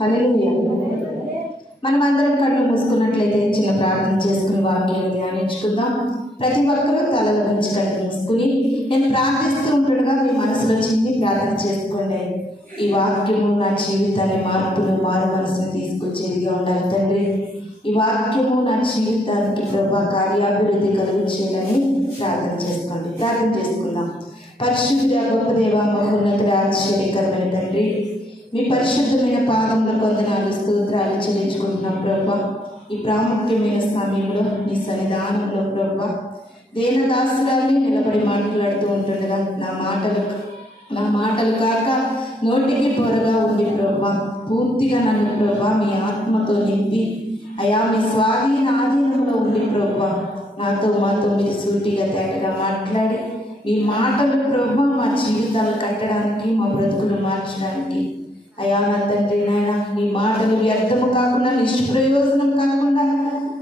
హల్లెలూయా. మనమందరం కళ్ళు మూసుకున్నట్లయితే చిన్న ప్రార్థన చేసుకుని వాక్యాన్ని ధ్యానించుకుందాం. ప్రతి ఒక్కరూ తలలో నుంచి కళ్ళు మూసుకుని నేను ప్రార్థిస్తూ ఉంటుండగా మీ మనసులో చిన్ని ప్రార్థన చేసుకోండి. ఈ వాక్యము నా జీవితాన్ని మార్పును మారు మనసును తీసుకొచ్చేదిగా ఉండాలి తండ్రి. ఈ వాక్యము నా జీవితానికి ప్రభా కార్యాభివృద్ధి కలుగుచేయాలని ప్రార్థన చేసుకోండి. ప్రార్థన చేసుకుందాం. పరిశుద్ధ గొప్ప దేవ మహోన్నతుడ ఆశ్చర్యకరమైన తండ్రి, మీ పరిశుద్ధమైన పాదములకు వందనాలు స్తోత్రాలు చెల్లించుకుంటున్నాం ప్రభా. ఈ ప్రాముఖ్యమైన సమయంలో నీ సన్నిధానంలో ప్రభా దేనదాసురాన్ని నిలబడి మాట్లాడుతూ ఉంటుండగా నా మాటలు కాక నోటికి పొరగా ఉంది ప్రభా. పూర్తిగా నన్ను ప్రభా మీ ఆత్మతో నింపి అయా మీ స్వాధీన ఆధీనంలో ఉంది ప్రభా. మాతో మీరు సూటిగా తేటగా మాట్లాడి మీ మాటలు ప్రభా మా జీవితాలు కట్టడానికి మా బ్రతుకులు మార్చడానికి అయా నా తండ్రి నాయన నీ మాటలు వ్యర్థము కాకుండా నిష్ప్రయోజనం కాకుండా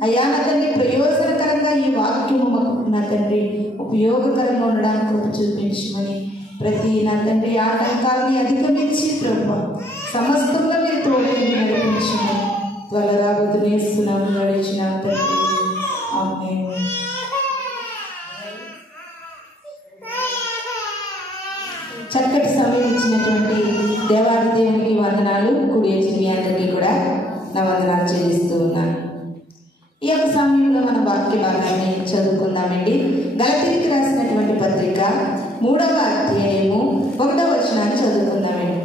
అయా నా తండ్రి ప్రయోజనకరంగా ఈ వాక్యము మాకు నా తండ్రి ఉపయోగకరంగా ఉండడానికి కృప చూపించమని ప్రతి నా తండ్రి ఆటంకాలని అధిగమించి ప్రభు సమస్తంలో మీరు తోడుని నడిపించమని త్వరరాబోతుని యేసునామమున నడిచిన తండ్రి ఆమేన్. చక్కటి సమయం ఇచ్చినటువంటి దేవాది దేవునికి వందనాలు. కుడి వచ్చి మీ అందరికీ కూడా నా వందనాలు చెల్లిస్తూ ఉన్నాను. ఈ యొక్క సమయంలో మన వాక్య భాగాన్ని చదువుకుందామండి. గలతీయులకు రాసినటువంటి పత్రిక 3వ అధ్యాయము 1వ వచనాన్ని చదువుకుందామండి.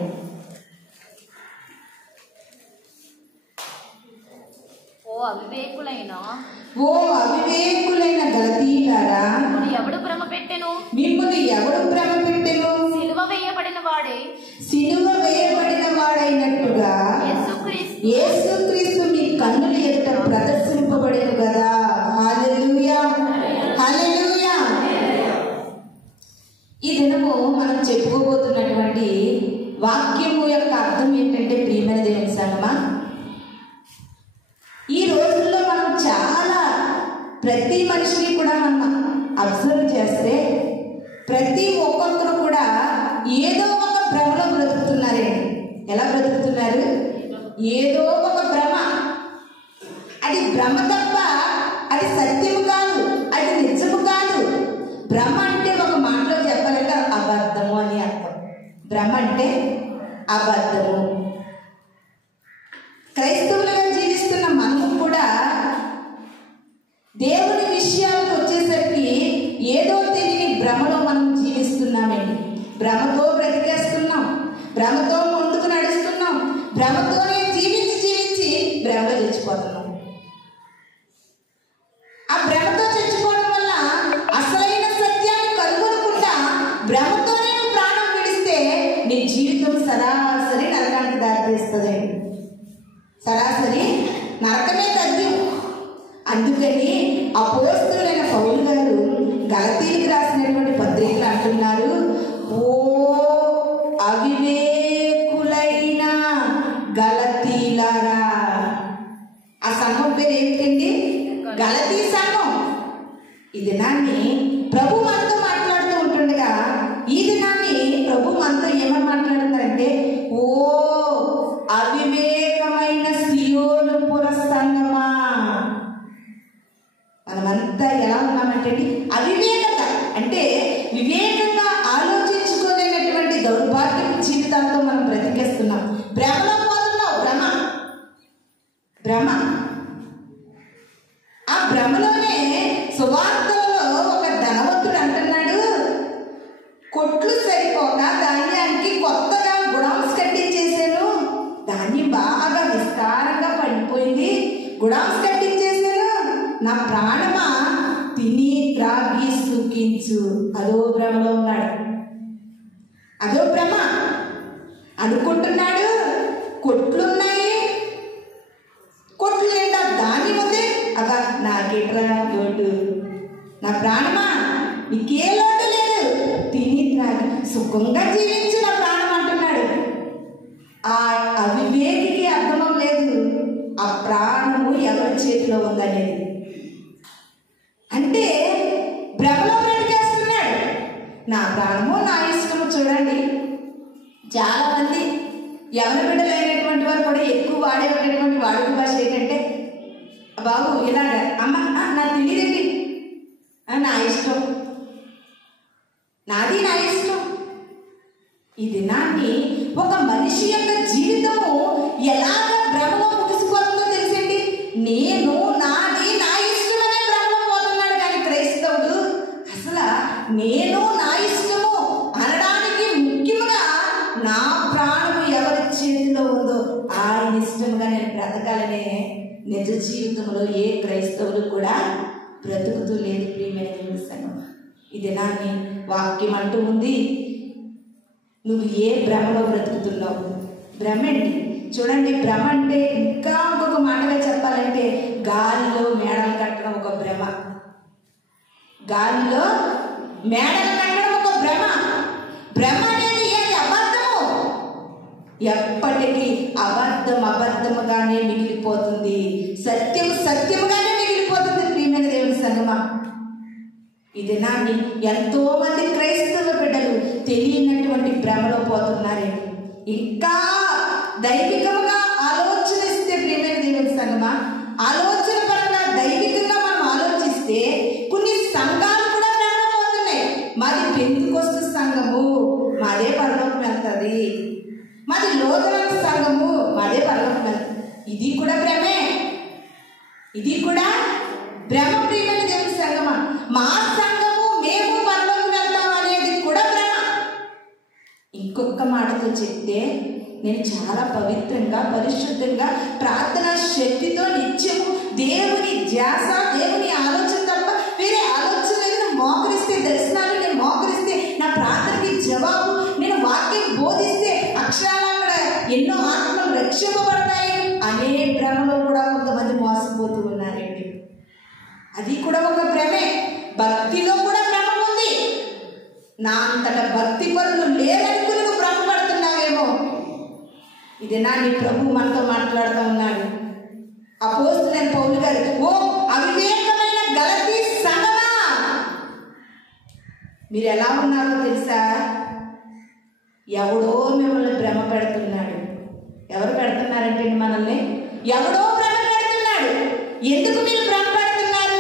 ఓ అవివేకులైన గలతీయులారా, మిమ్మును ఎవడు భ్రమ పెట్టెను? సిలువ వేయబడిన వాడైనట్టుగా యేసుక్రీస్తు మీ కన్నుల ఎదుట ప్రదర్శింపబడెను కదా. హల్లెలూయా, హల్లెలూయా. ఈ దినము మనం చెప్పుకోబోతున్నటువంటి వాక్యము యొక్క అర్థం ఏంటంటే ప్రియమైన దేవుని సంగమా, ఈ రోజుల్లో మనం చాలా ప్రతి మనిషిని కూడా మనం అబ్జర్వ్ చేస్తే ప్రతి ఒక్కొక్కరు కూడా ఏదో ఒక భ్రమలో బ్రతుకుతున్నారండి. ఎలా బ్రతుకుతున్నారు? ఏదో ఒక భ్రమ. అది భ్రమ తప్ప అది సత్యము కాదు, అది నిజము కాదు. భ్రమ అంటే ఒక మాటలో చెప్పాలంటే అబద్ధము అని అర్థం. భ్రమ అంటే అబద్ధము. క్రైస్తవులుగా జీవిస్తున్న మనము కూడా దేవుని విషయాలకు వచ్చేసరికి ఏదో తెలియని భ్రమలో మనం జీవిస్తున్నామండి. భ్రమతో బ్రతికేస్తున్నాం, భ్రమతో ముందుకు నడుస్తున్నాం, భ్రమతోనే జీవించి భ్రమ చచ్చిపోతున్నాం. ఆ భ్రమతో చచ్చిపోవడం వల్ల అసలైన సత్యాన్ని కనుగొనకుండా భ్రమతోనే నువ్వు ప్రాణం విడిస్తే నీ జీవితం సరాసరి నరకానికి దారితీస్తుందండి. సరాసరి నరకమే తథ్యం. అందుకని అపోస్తలుడైన పౌలు గారు గలతీయులకు రాసినటువంటి పత్రికలు అంటున్నారు, ఓ అవివేకులైన గలతీయులారా. ఆ సంఘం పేరు ఏమిటండి? గలతీ సంఘం. ఈ దినాన్ని ప్రభు మనతో మాట్లాడుతూ ఉంటుండగా ఈ దినాన్ని ప్రభు మనతో ఏమని మాట్లాడుతారంటే, ఓ అవివేకమైన సియోను పుర సంఘమా. మనమంతా ఎలా ఉన్నామంటే అవివేకత అంటే వివేకంగా ఆలోచించుకోలేనటువంటి దౌర్భాగ్యపు జీవితాలతో మనం బ్రతికేస్తున్నాం. భ్రమలో పోతున్నావు. భ్రమ. ఆ భ్రమలోనే సువార్తలలో ఒక ధనవంతుడు అంటున్నాడు, కొట్లు సరిపోక ధాన్యానికి కొత్తగా గుడాంస్ కట్టించేసాను. ధాన్యం బాగా విస్తారంగా పడిపోయింది, గుడాంస్ కట్టించేసాను. నా ప్రాణమా తిని త్రాగి సుఖించు. అదో భ్రమలో ఉన్నాడు. అదో భ్రమ అనుకుంటున్నాడు. కొట్లున్నాయి, కొట్లు లేదా ధాన్యం ఉంది. అబ్బా నాకేట్రా లోటు, నా ప్రాణమా నీకే లోటు లేదు, తిని త్రాగి సుఖంగా జీవించు నా ప్రాణం అంటున్నాడు. ఆ అవివేకికి అర్థం లేదు ఆ ప్రాణము ఎవరి చేతిలో ఉందనేది. అంటే భ్రమలో బ్రతికేస్తున్నాడు. నా ప్రాణము నా ఇష్టము. చూడండి, చాలా మంది యవన బిడ్డలైనటువంటి వారు కూడా ఎక్కువ వాడే ఉండేటువంటి వాడుక భాష ఏంటంటే, బాబు ఇలాగ అమ్మ నాకు తెలియదండి, నా ఇష్టం, నాది నా ఇష్టం. ఈ దినాన్ని ఒక మనిషి యొక్క జీవితము ఎలాగ భ్రమలో ముగిసిపోతుందో తెలుసండి. నేను నాది నా ఇష్టం అనే భ్రమలో పోతున్నాడు. కానీ క్రైస్తవుడు అసలు నేను నా ఇష్టము అనడానికి ముఖ్యంగా నా ప్రాణము ఎవరి చేతిలో ఉందో ఆయన ఇష్టంగా నేను బ్రతకాలనే నిజ జీవితంలో ఏ క్రైస్తవులు కూడా బ్రతుకుతూ లేదు. ప్రియమైన దేవుని సంగమా, ఈ దినాన్ని వాక్యం అంటూ ఉంది, నువ్వు ఏ భ్రమలో బ్రతుకుతున్నావు? భ్రమ ఏంటి? చూడండి, భ్రమ అంటే ఇంకా ఇంకొక మాటగా చెప్పాలంటే గాలిలో మేడలు కట్టడం ఒక భ్రమ. గాలిలో మేడలు కట్టడం ఒక భ్రమ. భ్రమ అనేది ఏది? అబద్ధము. ఎప్పటికీ అబద్ధముగానే మిగిలిపోతుంది, సత్యముగానే మిగిలిపోతుంది. ప్రియమైన దేవుని సంగమా, ఈ దినాన్ని ఎంతో మంది క్రైస్తవ బిడ్డలు తెలియనటువంటి భ్రమలో పోతున్నారండి. ఇంకా దైవికంగా ఆలోచనిస్తే, ప్రియమైన దేవుని సంగమా, ఆలోచన పరంగా దైవికంగా మనం ఆలోచిస్తే కొన్ని సంఘాలు కూడా భ్రమలో పోతున్నాయి. మాది పెంతెకొస్తు సంఘము, మాదే పరలోకం వెళ్తుంది. మాది లోతరన్ సంఘము, మాదే పరలోకం వెళ్తుంది. ఇది కూడా భ్రమే, ఇది కూడా భ్రమ. ప్రియమైన దేవుని సంగమా, మా సంఘము మేము పరలోకం వెళ్తాం అనేది కూడా భ్రమ. ఇంకొక మాటతో చెప్తే, నేను చాలా పవిత్రంగా పరిశుద్ధంగా ప్రార్థన శక్తితో నిత్యము దేవుని ధ్యాస, దేవుని ఆలోచన తప్ప వేరే ఆలోచన లేదు. మోకరిస్తే దర్శనాలు, నేను మోకరిస్తే నా ప్రార్థనకి జవాబు, నేను వాక్యం బోధిస్తే అక్షరాలు అక్కడ ఎన్నో ఆత్మలు రక్షింపబడతాయి అనే భ్రమలో కూడా కొంతమంది మోసపోతూ ఉన్నారండి. అది కూడా ఒక భ్రమే. భక్తిలో కూడా భ్రమ ఉంది. నా అంతట భక్తి పరులు లేరనుకుని నువ్వు భ్రమపడుతున్నావేమో. ఇది నా నీ ప్రభు మనతో మాట్లాడుతూ ఉన్నాడు. అపోస్తలుడైన పౌలు గారు, ఓ అవివేకమైన గలతీ సంఘమా, మీరు ఎలా ఉన్నారో తెలుసా? ఎవడో మిమ్మల్ని భ్రమ పెడుతున్నాడు. ఎవరు పెడుతున్నారంటే మనల్ని ఎవడో భ్రమ పెడుతున్నాడు. ఎందుకు మీరు భ్రమ పెడుతున్నారు?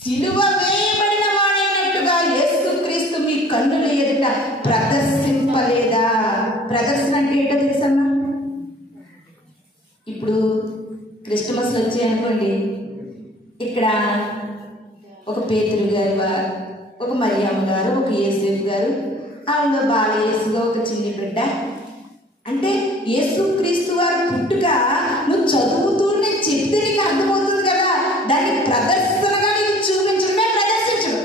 సిలువ వేయబడిన వాడైనట్టుగా యేసుక్రీస్తు మీ కన్నుల ఎదుట ప్రదర్శింపలేదా? ప్రదర్శన అంటే ఏంటో తెలుసమ్మా? ఇప్పుడు క్రిస్టమస్ వచ్చాయనుకోండి, ఇక్కడ ఒక పేతురు గారు, ఒక మరియమ్మ గారు, ఒక యేసేపు గారు, అందులో బాలయేసుగా ఒక చిన్ని బిడ్డ. అంటే యేసుక్రీస్తు వారి పుట్టుక నువ్వు చదువుతూనే చెప్తే నీకు అర్థమవుతుంది కదా. దాన్ని ప్రదర్శనగా నీకు చూపించడమే ప్రదర్శించడం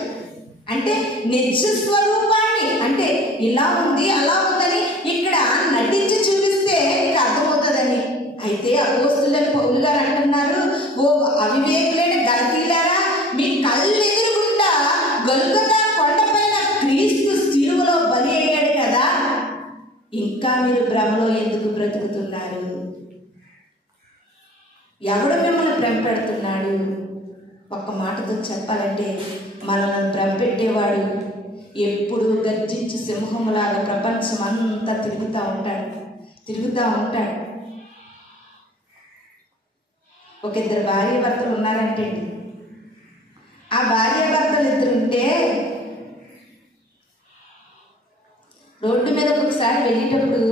అంటే నిజ స్వరూపాన్ని, అంటే ఇలా ఉంది అలా ఉందని ఇక్కడ నటించి చూపిస్తే నీకు అర్థమవుతుందని. అయితే అపోస్తలుడైన పౌలు గారు అంటున్నారు, ఓ అవివేకులైన గలతీయులారా, మీ కళ్ళు ఎదురుగుండా గొల్గొతా కొండపైన క్రీస్తు సిలువలో బలి అయ్యాడు కదా, ఇంకా మీరు భ్రమలో ఎందుకు బ్రతుకుతున్నారు? ఎవడు మిమ్మల్ని భ్రమ పెడుతున్నాడు? ఒక్క మాటతో చెప్పాలంటే, మనల్ని భ్రమ పెట్టేవాడు ఎప్పుడు గర్జించి సింహంలాగా ప్రపంచం అంతా తిరుగుతూ ఉంటాడు. ఒక ఇద్దరు భార్య భర్తలు ఉన్నారంటే, ఆ భార్య భర్తలు ఇద్దరుంటే రోడ్డు మీద ఒకసారి వెళ్ళేటప్పుడు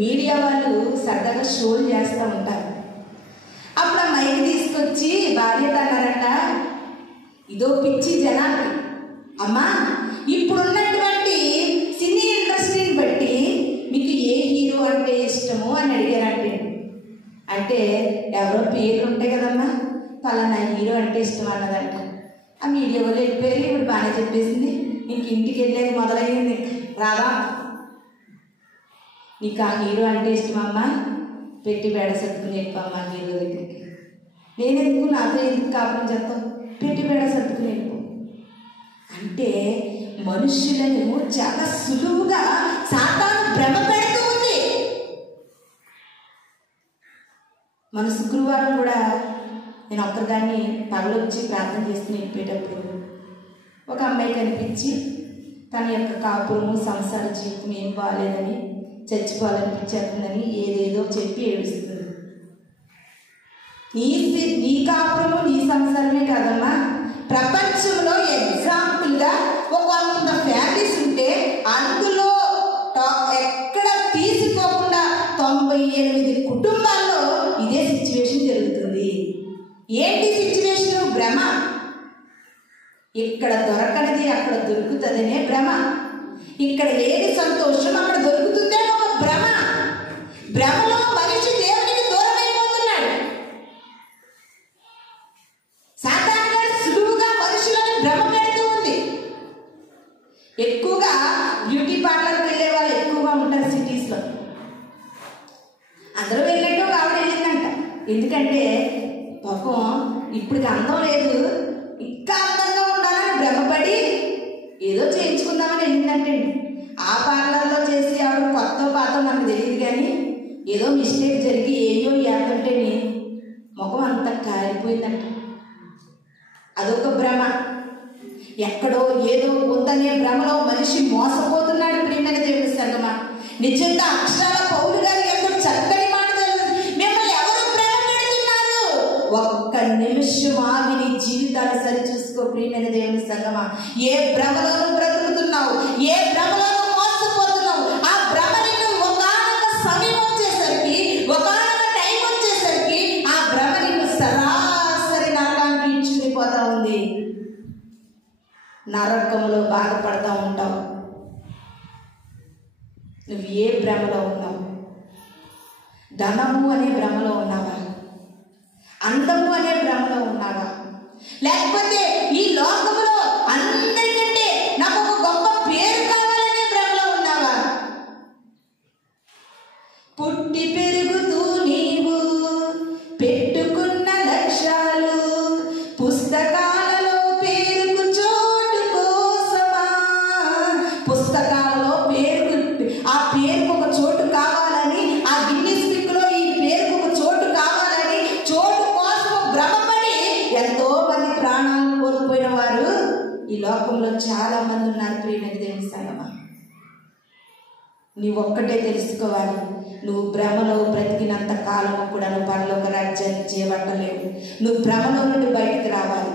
మీడియా వాళ్ళు సరదాగా షోలు చేస్తూ ఉంటారు. అప్పుడు ఆ మైక్ తీసుకొచ్చి భార్య అన్నారట, ఇదో పిచ్చి జనానికి, అమ్మా ఇప్పుడున్నటువంటి సినీ ఇండస్ట్రీని బట్టి మీకు ఏ హీరో అంటే ఇష్టము అని అడిగారంటే, అంటే ఎవరో పేర్లు ఉంటాయి కదమ్మా, పలానా హీరో అంటే ఇష్టం అన్నదంట. ఆ మీడియా వాళ్ళు వెళ్ళిపోయి ఇప్పుడు బాగానే చెప్పేసింది, ఇంక ఇంటికి వెళ్ళేది మొదలయ్యింది. రాదా, నీకు ఆ హీరో అంటే ఇష్టమమ్మా, పెట్టి బేడ సర్దుకుని వెళ్ళిపోమ్మా హీరో దగ్గరికి. నేనెందుకు, నాతో ఎందుకు కాపురం చేస్తావు, పెట్టి బేడ సర్దుకుని వెళ్ళిపో. అంటే మనుషులను చాలా సులువుగా సాతాను భ్రమ పెడుతూ ఉంది. మన శుక్రవారం కూడా నేను ఒక్కదాన్ని పగలొచ్చి ప్రార్థన చేసుకుని వెళ్ళిపోయేటప్పుడు ఒక అమ్మాయి కనిపించి తన యొక్క కాపురము సంసార జీవితం ఏం బాగాలేదని చచ్చిపోవాలనిపించేస్తుందని ఏదేదో చెప్పి ఏడుస్తుంది. నీ కాపురము నీ సంసారమే కాదమ్మా, ప్రపంచంలో ఎగ్జాంపుల్గా ఒక 100 ఫ్యామిలీస్ ఉంటే అందులో ఎక్కడ తీసిపోకుండా 98 కుటుంబాల్లో ఇదే సిచ్యువేషన్ జరుగుతుంది. ఏంటి సిచ్యువేషన్? భ్రమ. ఇక్కడ దొరకనిది అక్కడ దొరుకుతుందనే భ్రమ. ఇక్కడ లేని సంతోషం అక్కడ దొరుకుతుందే ఒక భ్రమ. భ్రమలో మనిషి దేవునికి దూరం అయిపోతున్నాడు. సాతానుగా సులువుగా మనుషులను భ్రమ పెడుతూ ఉంది. ఎక్కువగా బ్యూటీ పార్లర్కి వెళ్ళే వాళ్ళు ఎక్కువగా ఉంటారు సిటీస్లో. అందరూ వెళ్ళినట్టు ఒక ఆవిడ వెళ్ళిందంట. ఎందుకంటే పాపం ఇప్పటికి అందం లేదు, ఇంకా అందంగా ఉండాలని భ్రమపడి ఏదో చేయించుకుందామని వెళ్ళిందంటండి. ఆ పార్లర్లో చేసి ఆవిడ కొత్త పాత నాకు తెలియదు, కానీ ఏదో మిస్టేక్ జరిగి ఏయో ఏకంటేనే ముఖం అంతా కాలిపోయిందంట. అదొక భ్రమ. ఎక్కడో ఏదో ఉందనే భ్రమలో మనిషి మోసపోతున్నాడు. ప్రియమైన దేవుని సంగమా, నిజంగా అక్షరాల పౌలు గారు ఎంతో చక్కని మాట తెలుసు. మిమ్మల్ని ఎవరు భ్రమ పెడుతున్నారు? ఒక్క నిమిషం ఆగి నీ జీవితాన్ని సరి చూసుకో. ప్రియమైన దేవుని సంగమా, ఏ భ్రమలోనూ బ్రతుకుతున్నావు, ఏ భ్రమలోనూ మోసపోతున్నావు, ఆ భ్రమ నిన్ను ఒకానొక సమయం వచ్చేసరికి, ఒకానొక టైం వచ్చేసరికి ఆ భ్రమ నిన్ను సరాసరి నరకానికి ఇచ్చుకుపోతా ఉంది. నరకంలో బాధపడతా ఉంటావు. నువ్వు ఏ భ్రమలో ఉన్నావు? ధనము అనే భ్రమలో ఉన్నావా? అందము అనే భ్రమలో ఉన్నావా? లేకపోతే ఈ లోకములో అందరికంటే నాకు ఒక గొప్ప పేరు కావాలనే భ్రమలో ఉన్నావా? పుట్టి పెరుగుతూ నీవు పెట్టుకున్న లక్ష్యాలు పుస్తకాలలో పేరుకు చోటు కోసమా? పుస్తకాలలో ఆ పేరుకు ఒక చోటు కావాలని, ఆ గిన్నిస్ బుక్లో ఈ పేరుకు ఒక చోటు కావాలని చోటు కోసం భ్రమపడి ఎంతో మంది ప్రాణాలను కోల్పోయిన వారు ఈ లోకంలో చాలా మంది ఉన్నారు. ప్రియమైన దేవుని సంగమా, నీవు ఒక్కటే తెలుసుకోవాలి. నువ్వు భ్రమలో బ్రతికినంత కాలం కూడా నువ్వు పరలోక రాజ్యాన్ని చేపట్టలేవు. నువ్వు భ్రమలో నుండి బయటకు రావాలి.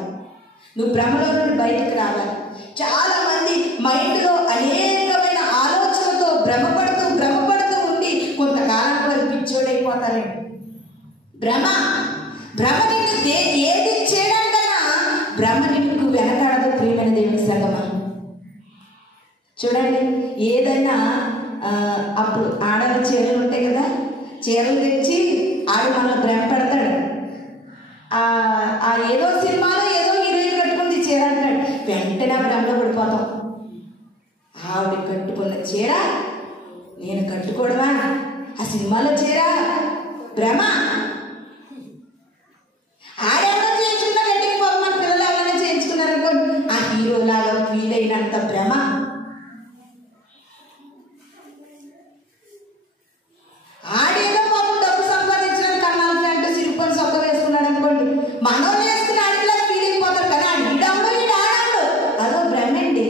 నువ్వు భ్రమలో నుండి బయటకు రావాలి. చాలా మంది మైండ్లో అనేకమైన ఆలోచనలతో భ్రమపడుతూ ఉండి కొంతకాలం వరకు పిచ్చోడైపోతారండి. భ్రమ నిన్ను ఏది చేయడం కన్నా భ్రమ నిన్ను వెనకాడదు. ప్రియమైన దేవుని సంగమా, చూడండి, ఏదైనా అప్పుడు ఆడల చీరలు ఉంటాయి కదా, చీరలు తెచ్చి ఆడు మన భ్రమ పెడతాడు. ఆ ఏదో సినిమాలో ఏదో హీరోయిన్ కట్టుకుంది చీర అంటాడు, వెంటనే భ్రమలో పడిపోతాం. ఆవిడ కట్టుకున్న చీర నేను కట్టుకోవడమా? ఆ సినిమాలో చీర భ్రమ. ఆడెవరో చేయించుకున్నా గట్టికి పోదు, మన పిల్లలు ఎవరైనా చేయించుకున్నారనుకోండి, ఆ హీరోలాగా ఫీల్ అయినంత భ్రమ. ఆడేదో పాపం డబ్బు సంపాదించడం కన్నాలు ప్యాంటు సిరుపని సొక్క వేసుకున్నాడు అనుకోండి, మనం వేసుకుని ఆడిలా ఫీల్ అయిపోతారు. కానీ ఆడమ్మ ఈ ఆడాడు, అదో భ్రమండి.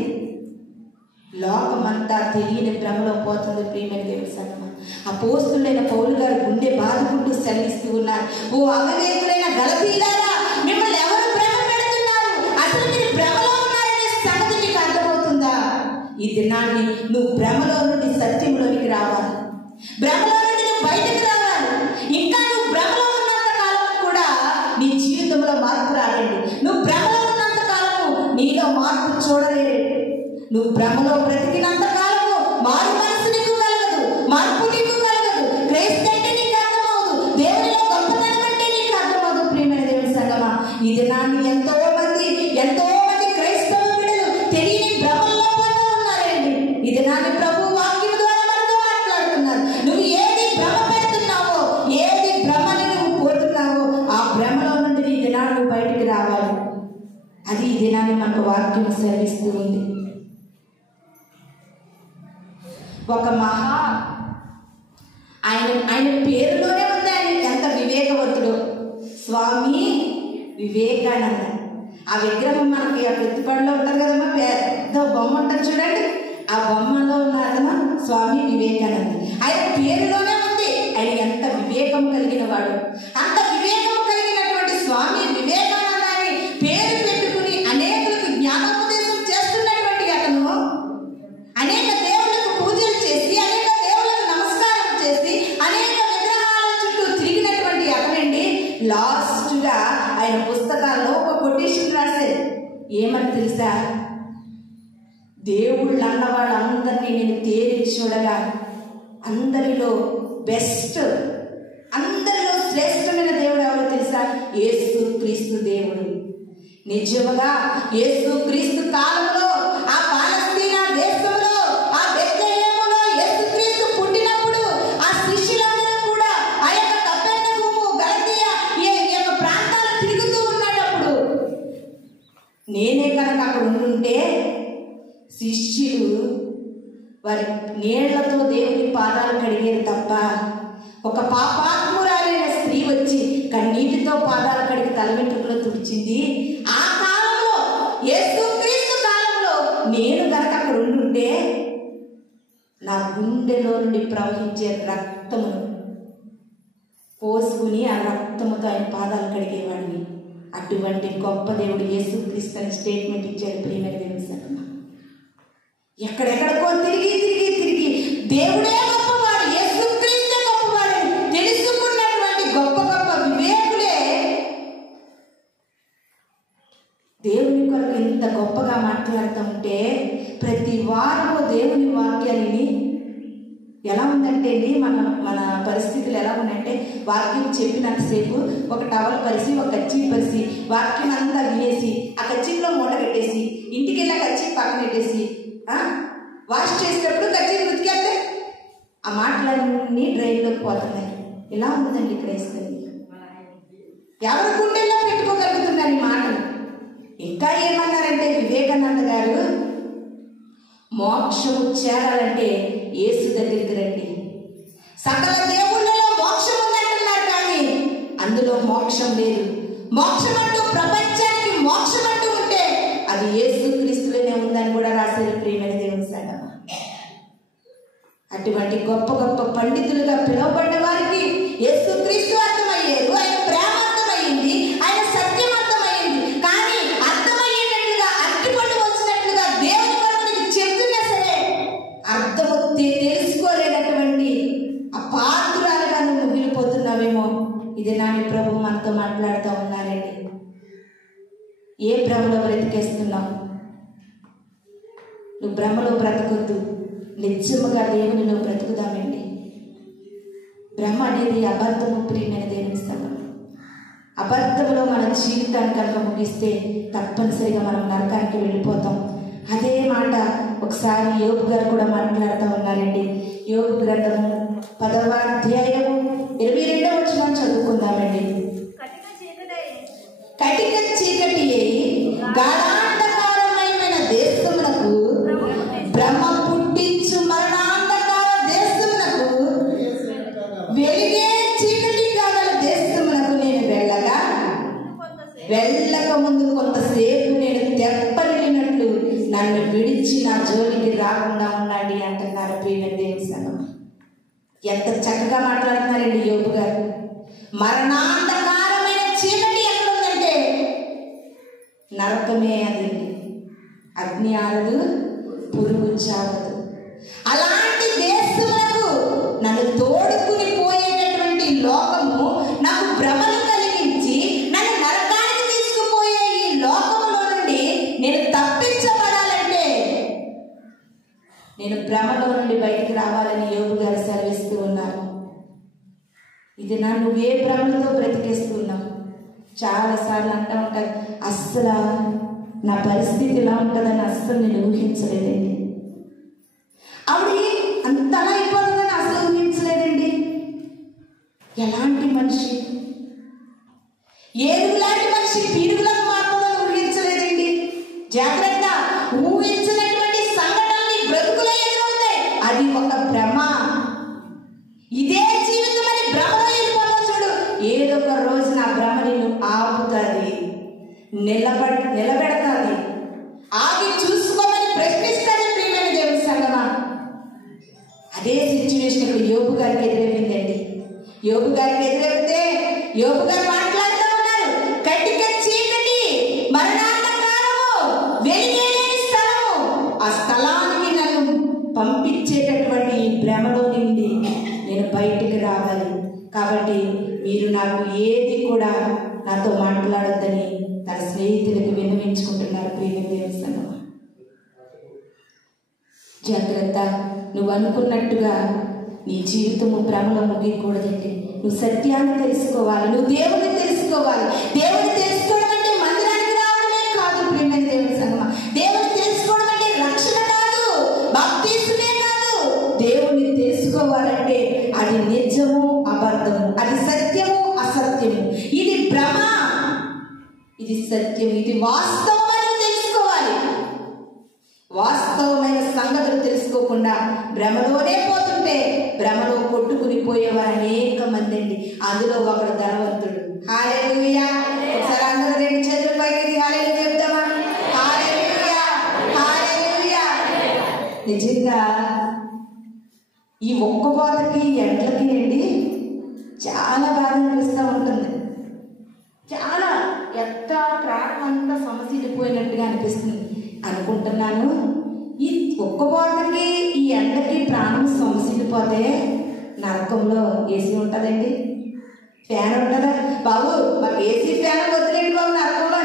లోకమంతా తెలియని భ్రమలో పోతుంది. ప్రియమైన దేవుని సంగమా, అపోస్తులైన పౌలు గారు గుండె బాదుకుంటూ సెలవిస్తూ ఉన్నారు. ఓ అవివేకులైన గలతీయులారా, మిమ్మల్ని ఎవరు భ్రమ పెడుతున్నారు? అసలు మీరు భ్రమలో ఉన్నారనే సంగతి మీకు అర్థమవుతుందా? ఈ దినాన్ని నువ్వు భ్రమలో నుండి సత్యంలోనికి రావాలి. భ్రమలో నుండి నువ్వు బయటకు రావాలి. ఇంకా నువ్వు భ్రమలో ఉన్నంత కాలం కూడా నీ జీవితంలో మార్పు రాలేదు. నువ్వు భ్రమలో ఉన్నంత కాలము నీలో మార్పు చూడలేదు. నువ్వు భ్రమలో బ్రతికినంత కాలము మారు మనసు నీకు కలగదు, మార్పు నీకు కలగదు. క్రైస్తంటే నీకు అర్థమవుదు, దేవునిలో గొప్పతనం అంటే నీకు అర్థమవుదు. ప్రియమైన దేవుని సంగమా, ఈ దినాన్ని ఎంతో మంది క్రైస్తవ బిడ్డలు తెలియని భ్రమల్లో పోతూ ఉన్నారండి. ఈ దినాన్ని ప్రభు వాక్యం ద్వారా మనతో మాట్లాడుతున్నారు. నువ్వు ఏది భ్రమ పెడుతున్నావో, ఏది భ్రమని నువ్వు పోతున్నావో, ఆ భ్రమలో నుండి ఈ దినాన్ని బయటికి రావాలి. అది ఈ దినాన్ని మనకు వాక్యం సెలవిస్తూ ఉంది. ఒక ఆయన పేరులోనే ఉంది ఆయన ఎంత వివేకవంతుడు, స్వామి వివేకానంద. ఆ విగ్రహం మనకి ఆ ప్రతిపడిలో ఉంటుంది కదమ్మా, పెద్ద బొమ్మ ఉంటుంది చూడండి. ఆ బొమ్మలో ఉన్న అతను స్వామి వివేకానంద. ఆయన పేరులోనే ఉంది ఆయన ఎంత వివేకం కలిగిన వాడు. అంత వివేకం కలిగినటువంటి స్వామి వివేకానందాన్ని పేరు పెట్టుకుని అనేకులకు జ్ఞానోపదేశం చేస్తున్నటువంటి అతను అనేక దేవుళ్ళకు పూజలు చేసి అనేక దేవుళ్ళకు నమస్కారం చేసి అనేక విగ్రహాల చుట్టూ తిరిగినటువంటి అతనండి లాస్ట్గా ఆయన పుస్తకాల్లో ఒక కొటేషన్ రాశారు. ఏమని తెలుసా? దేవుళ్ళు అన్న వాళ్ళందరినీ నేను తేరి చూడగా అందరిలో బెస్ట్, అందరిలో శ్రేష్టమైన దేవుడు ఎవరో తెలుసా? యేసు క్రీస్తు దేవుడు. నిజముగా యేసు క్రీస్తు కాలంలో ఆ పాలస్తీనా దేశంలో ఆ బెత్లెహేములో యేసు క్రీస్తు పుట్టినప్పుడు ఆ శిష్యులందరూ కూడా ఆ యొక్క కపెర్నహూము, గలతీయ ఈ యొక్క ప్రాంతాలు తిరుగుతూ ఉన్నప్పుడు నేనే కనుక అక్కడ ఉండుంటే శిష్యులు వారి నీళ్లతో దేవుని పాదాలు కడిగేది తప్ప ఒక పాపాత్మురాలైన స్త్రీ వచ్చి కన్నీటితో పాదాలు కడిగి తల వెంట్రుకలో తుడిచింది. ఆ కాలంలో యేసుక్రీస్తు కాలంలో నేను కనుక అక్కడ ఉండుంటే నా గుండెలో నుండి ప్రవహించే రక్తమును పోసుకుని ఆ రక్తముతో ఆయన పాదాలు కడిగేవాడిని. అటువంటి గొప్ప దేవుడు యేసుక్రీస్తు అని స్టేట్మెంట్ ఇచ్చాడు. ప్రియమైన దేవుని సంగమా, ఎక్కడెక్కడికో తిరిగి తిరిగి తిరిగి దేవుడే గొప్పవాడు, యేసుక్రీస్తే గొప్పవాడు తెలుసుకున్నటువంటి గొప్ప గొప్ప వివేకులే దేవుని కొరకు ఇంత గొప్పగా మాట్లాడుతూ ఉంటే ప్రతి వారము దేవుని వాక్యాన్ని ఎలా ఉందంటే మన పరిస్థితులు ఎలా ఉన్నాయంటే వాక్యం చెప్పినంతసేపు ఒక టవల్ పరిసి ఒక కచ్చి పరిసి వాక్యం అంతా వినేసి ఆ కచ్చిలో మూట కట్టేసి ఇంటికి వెళ్ళా కచ్చి పక్కన పెట్టేసి వాష్ చేసేటప్పుడు కచ్చి ఉతికేస్తే ఆ మాటలన్నీ డ్రైన్లోకి పోతున్నాయి. ఇలా ఉందండి క్రైస్తవులు. ఎవరి గుండెల్లో పెట్టుకోగలుగుతున్నారు ఈ మాటలు. ఇంకా ఏమన్నారంటే వివేకానంద గారు, మోక్షము చేరాలంటే యేసు దగ్గరికి రండి. సకల దేవుళ్ళలో మోక్షం ఉందంటున్నారు కానీ అందులో మోక్షం లేదు. మోక్షం అంటూ ప్రపంచానికి మోక్షం అంటూ ఉంటే అది యేసు క్రీస్తులోనే ఉందని కూడా రాశారు. ప్రియమైన దేవుని సంగమా, అటువంటి గొప్ప గొప్ప పండితులుగా పిలువబడ్డ వారికి యేసు క్రీస్తు అర్థమయ్యారు, ఆయన ప్రేమ అర్థమైంది, ఆయన సత్యం అర్థమైంది. కానీ అర్థమయ్యేటట్లుగా అట్టిపండు వచ్చినట్లుగా దేవుని కొరకు చెప్తున్నా సరే అర్థము తెలుసుకోలేనటువంటి అపాత్రురాలుగా నువ్వు మిగిలిపోతున్నావేమో. ఇది నాని ప్రభు మనతో మాట్లాడుతూ ఉన్నారండి. ఏ భ్రమలో బ్రతికేస్తున్నావు? నువ్వు భ్రమలో బ్రతకొద్దు, నిజముగా దేవునిలో బ్రతుకుదామండి. భ్రమ అనేది అబద్ధము. ప్రియమైన దేవుని సంగమా, అబద్ధంలో మన జీవితాన్ని కనుక ముగిస్తే తప్పనిసరిగా మనం నరకానికి వెళ్ళిపోతాం. అదే మాట ఒకసారి యోబు గారు కూడా మాట్లాడుతూ ఉన్నారండి. యోబు గ్రంథము 10వ అధ్యాయము 22వ వచనం చదువుకుందామండి. కటిక చీకటి గాఢాంధకారమైన దేశమునకు భ్రమ పుట్టించు మరణాంధకార దేశమునకు వెలిగే చీకటి గల దేశమునకు నేను వెళ్ళక ముందు కొంతసేపు నేను తెప్పలినట్లు నన్ను విడిచి నా జోలికి రాకుండా ఉన్నాడు అంటున్నారు. ప్రియమైన దేవుని సంగమా, ఎంత చక్కగా మాట్లాడుతున్నారండి యోబు గారు. మరణాంధకారమైన చీకటి ఎక్కడుందంటే నరకమే. అది అగ్ని ఆరదు, పురుగు చావదు. అలాంటి దేశములకు నన్ను తోడుకుని పోయేటటువంటి లోకము నాకు భ్రమను కలిగించి నన్ను నరకానికి తీసుకుపోయే ఈ లోకంలో నుండి నేను తప్పించబడాలంటే నేను భ్రమలో నుండి బయటికి రావాలని యోబు గారు సెలవిస్తూ ఉన్నారు. ఇది నువ్వే భ్రమలతో బ్రతికేస్తున్నావు. చాలాసార్లు అంటూ ఉంటారు, అస్సలు నా పరిస్థితి ఇలా ఉంటుందని అస్సలు నేను ఊహించలేదండి. ఆవిడ అంతలా అయిపోతుందని అసలు ఊహించలేదండి. ఎలాంటి మనిషి, ఏనుగులాంటి మనిషి పీడుగులకు మాత్రం ఊహించలేదండి. జాగ్రత్త, ఊహించినటువంటి సంఘటనలు బ్రతుకులో ఎదురవుతాయి. అది ఒక భ్రమ. ఇదే జీవితం అని భ్రమలో వెళ్ళిపోతావు చూడు. ఏదో ఒక రోజు నా భ్రమ నిన్ను ఆపుతుంది, నిలబెడతాది, ఆగి చూసుకోమని ప్రశ్నిస్తుంది. ప్రియమైన దేవుని సంగమా, అదే సిచ్యువేషన్ ఇప్పుడు యోబు గారికి ఎదురైందండి. యోబు గారికి ఎదురైతే యోబు గారు మాట్లాడుతూ ఉన్నారు, కటిక చీకటి, మరణాంధకారము, వెలుగే లేని స్థలము, ఆ స్థలానికి నన్ను పంపించేటటువంటి ఈ భ్రమలో నుండి నేను బయటికి రావాలి. కాబట్టి మీరు నాకు ఏది కూడా నాతో మాట్లాడొద్దని తన స్నేహితులకు విన్నవించుకుంటున్నారు. ప్రియమైన దేవుని సంగమా, జాగ్రత్త. నువ్వు అనుకున్నట్టుగా నీ జీవితము భ్రమలో ముగియకూడదండి. నువ్వు సత్యాన్ని తెలుసుకోవాలి, నువ్వు దేవుని తెలుసుకోవాలి. దేవుని తెలుసుకోవడం అంటే మందిరానికి రావడమే కాదు. ప్రియమైన దేవుని సంగమా, దేవుని తెలుసుకోవడం అంటే రక్షణ కాదు, బాప్తిస్మే కాదు. దేవుని తెలుసుకోవాలంటే అది నిజము అబద్ధము, అది సత్యము అసత్యము, ఇది భ్రమ, ఇది సత్యం, ఇది వాస్తవం అని తెలుసుకోవాలి. వాస్తవమైన సంగతులు తెలుసుకోకుండా భ్రమలోనే పోతుంటే భ్రమలో కొట్టుకుని పోయేవారు అనేక మంది అండి. అందులో ఒకడు ధనవంతుడు. హల్లెలూయా. ఒకసారి అందరూ రెండు చేతులు పైకి హల్లెలూయా చెప్తామా? హల్లెలూయా, హల్లెలూయా. నిజంగా ఈ ఒక్క బాధకి ఎండలకి అండి చాలా బాధ అనిపిస్తూ ఉంటుంది. చాలా ఎంత ప్రాణం అంతా సమస్యపోయినట్టుగా అనిపిస్తుంది. అనుకుంటున్నాను, ఈ ఒక్క బాధకి ఈ ఎండకి ప్రాణం సమస్యపోతే నరకంలో ఏసీ ఉంటుందండి, ఫ్యాన్ ఉంటుందా? బాబు మాకు ఏసీ ఫ్యాన్ వదిలేండి బాబు, నరకంలో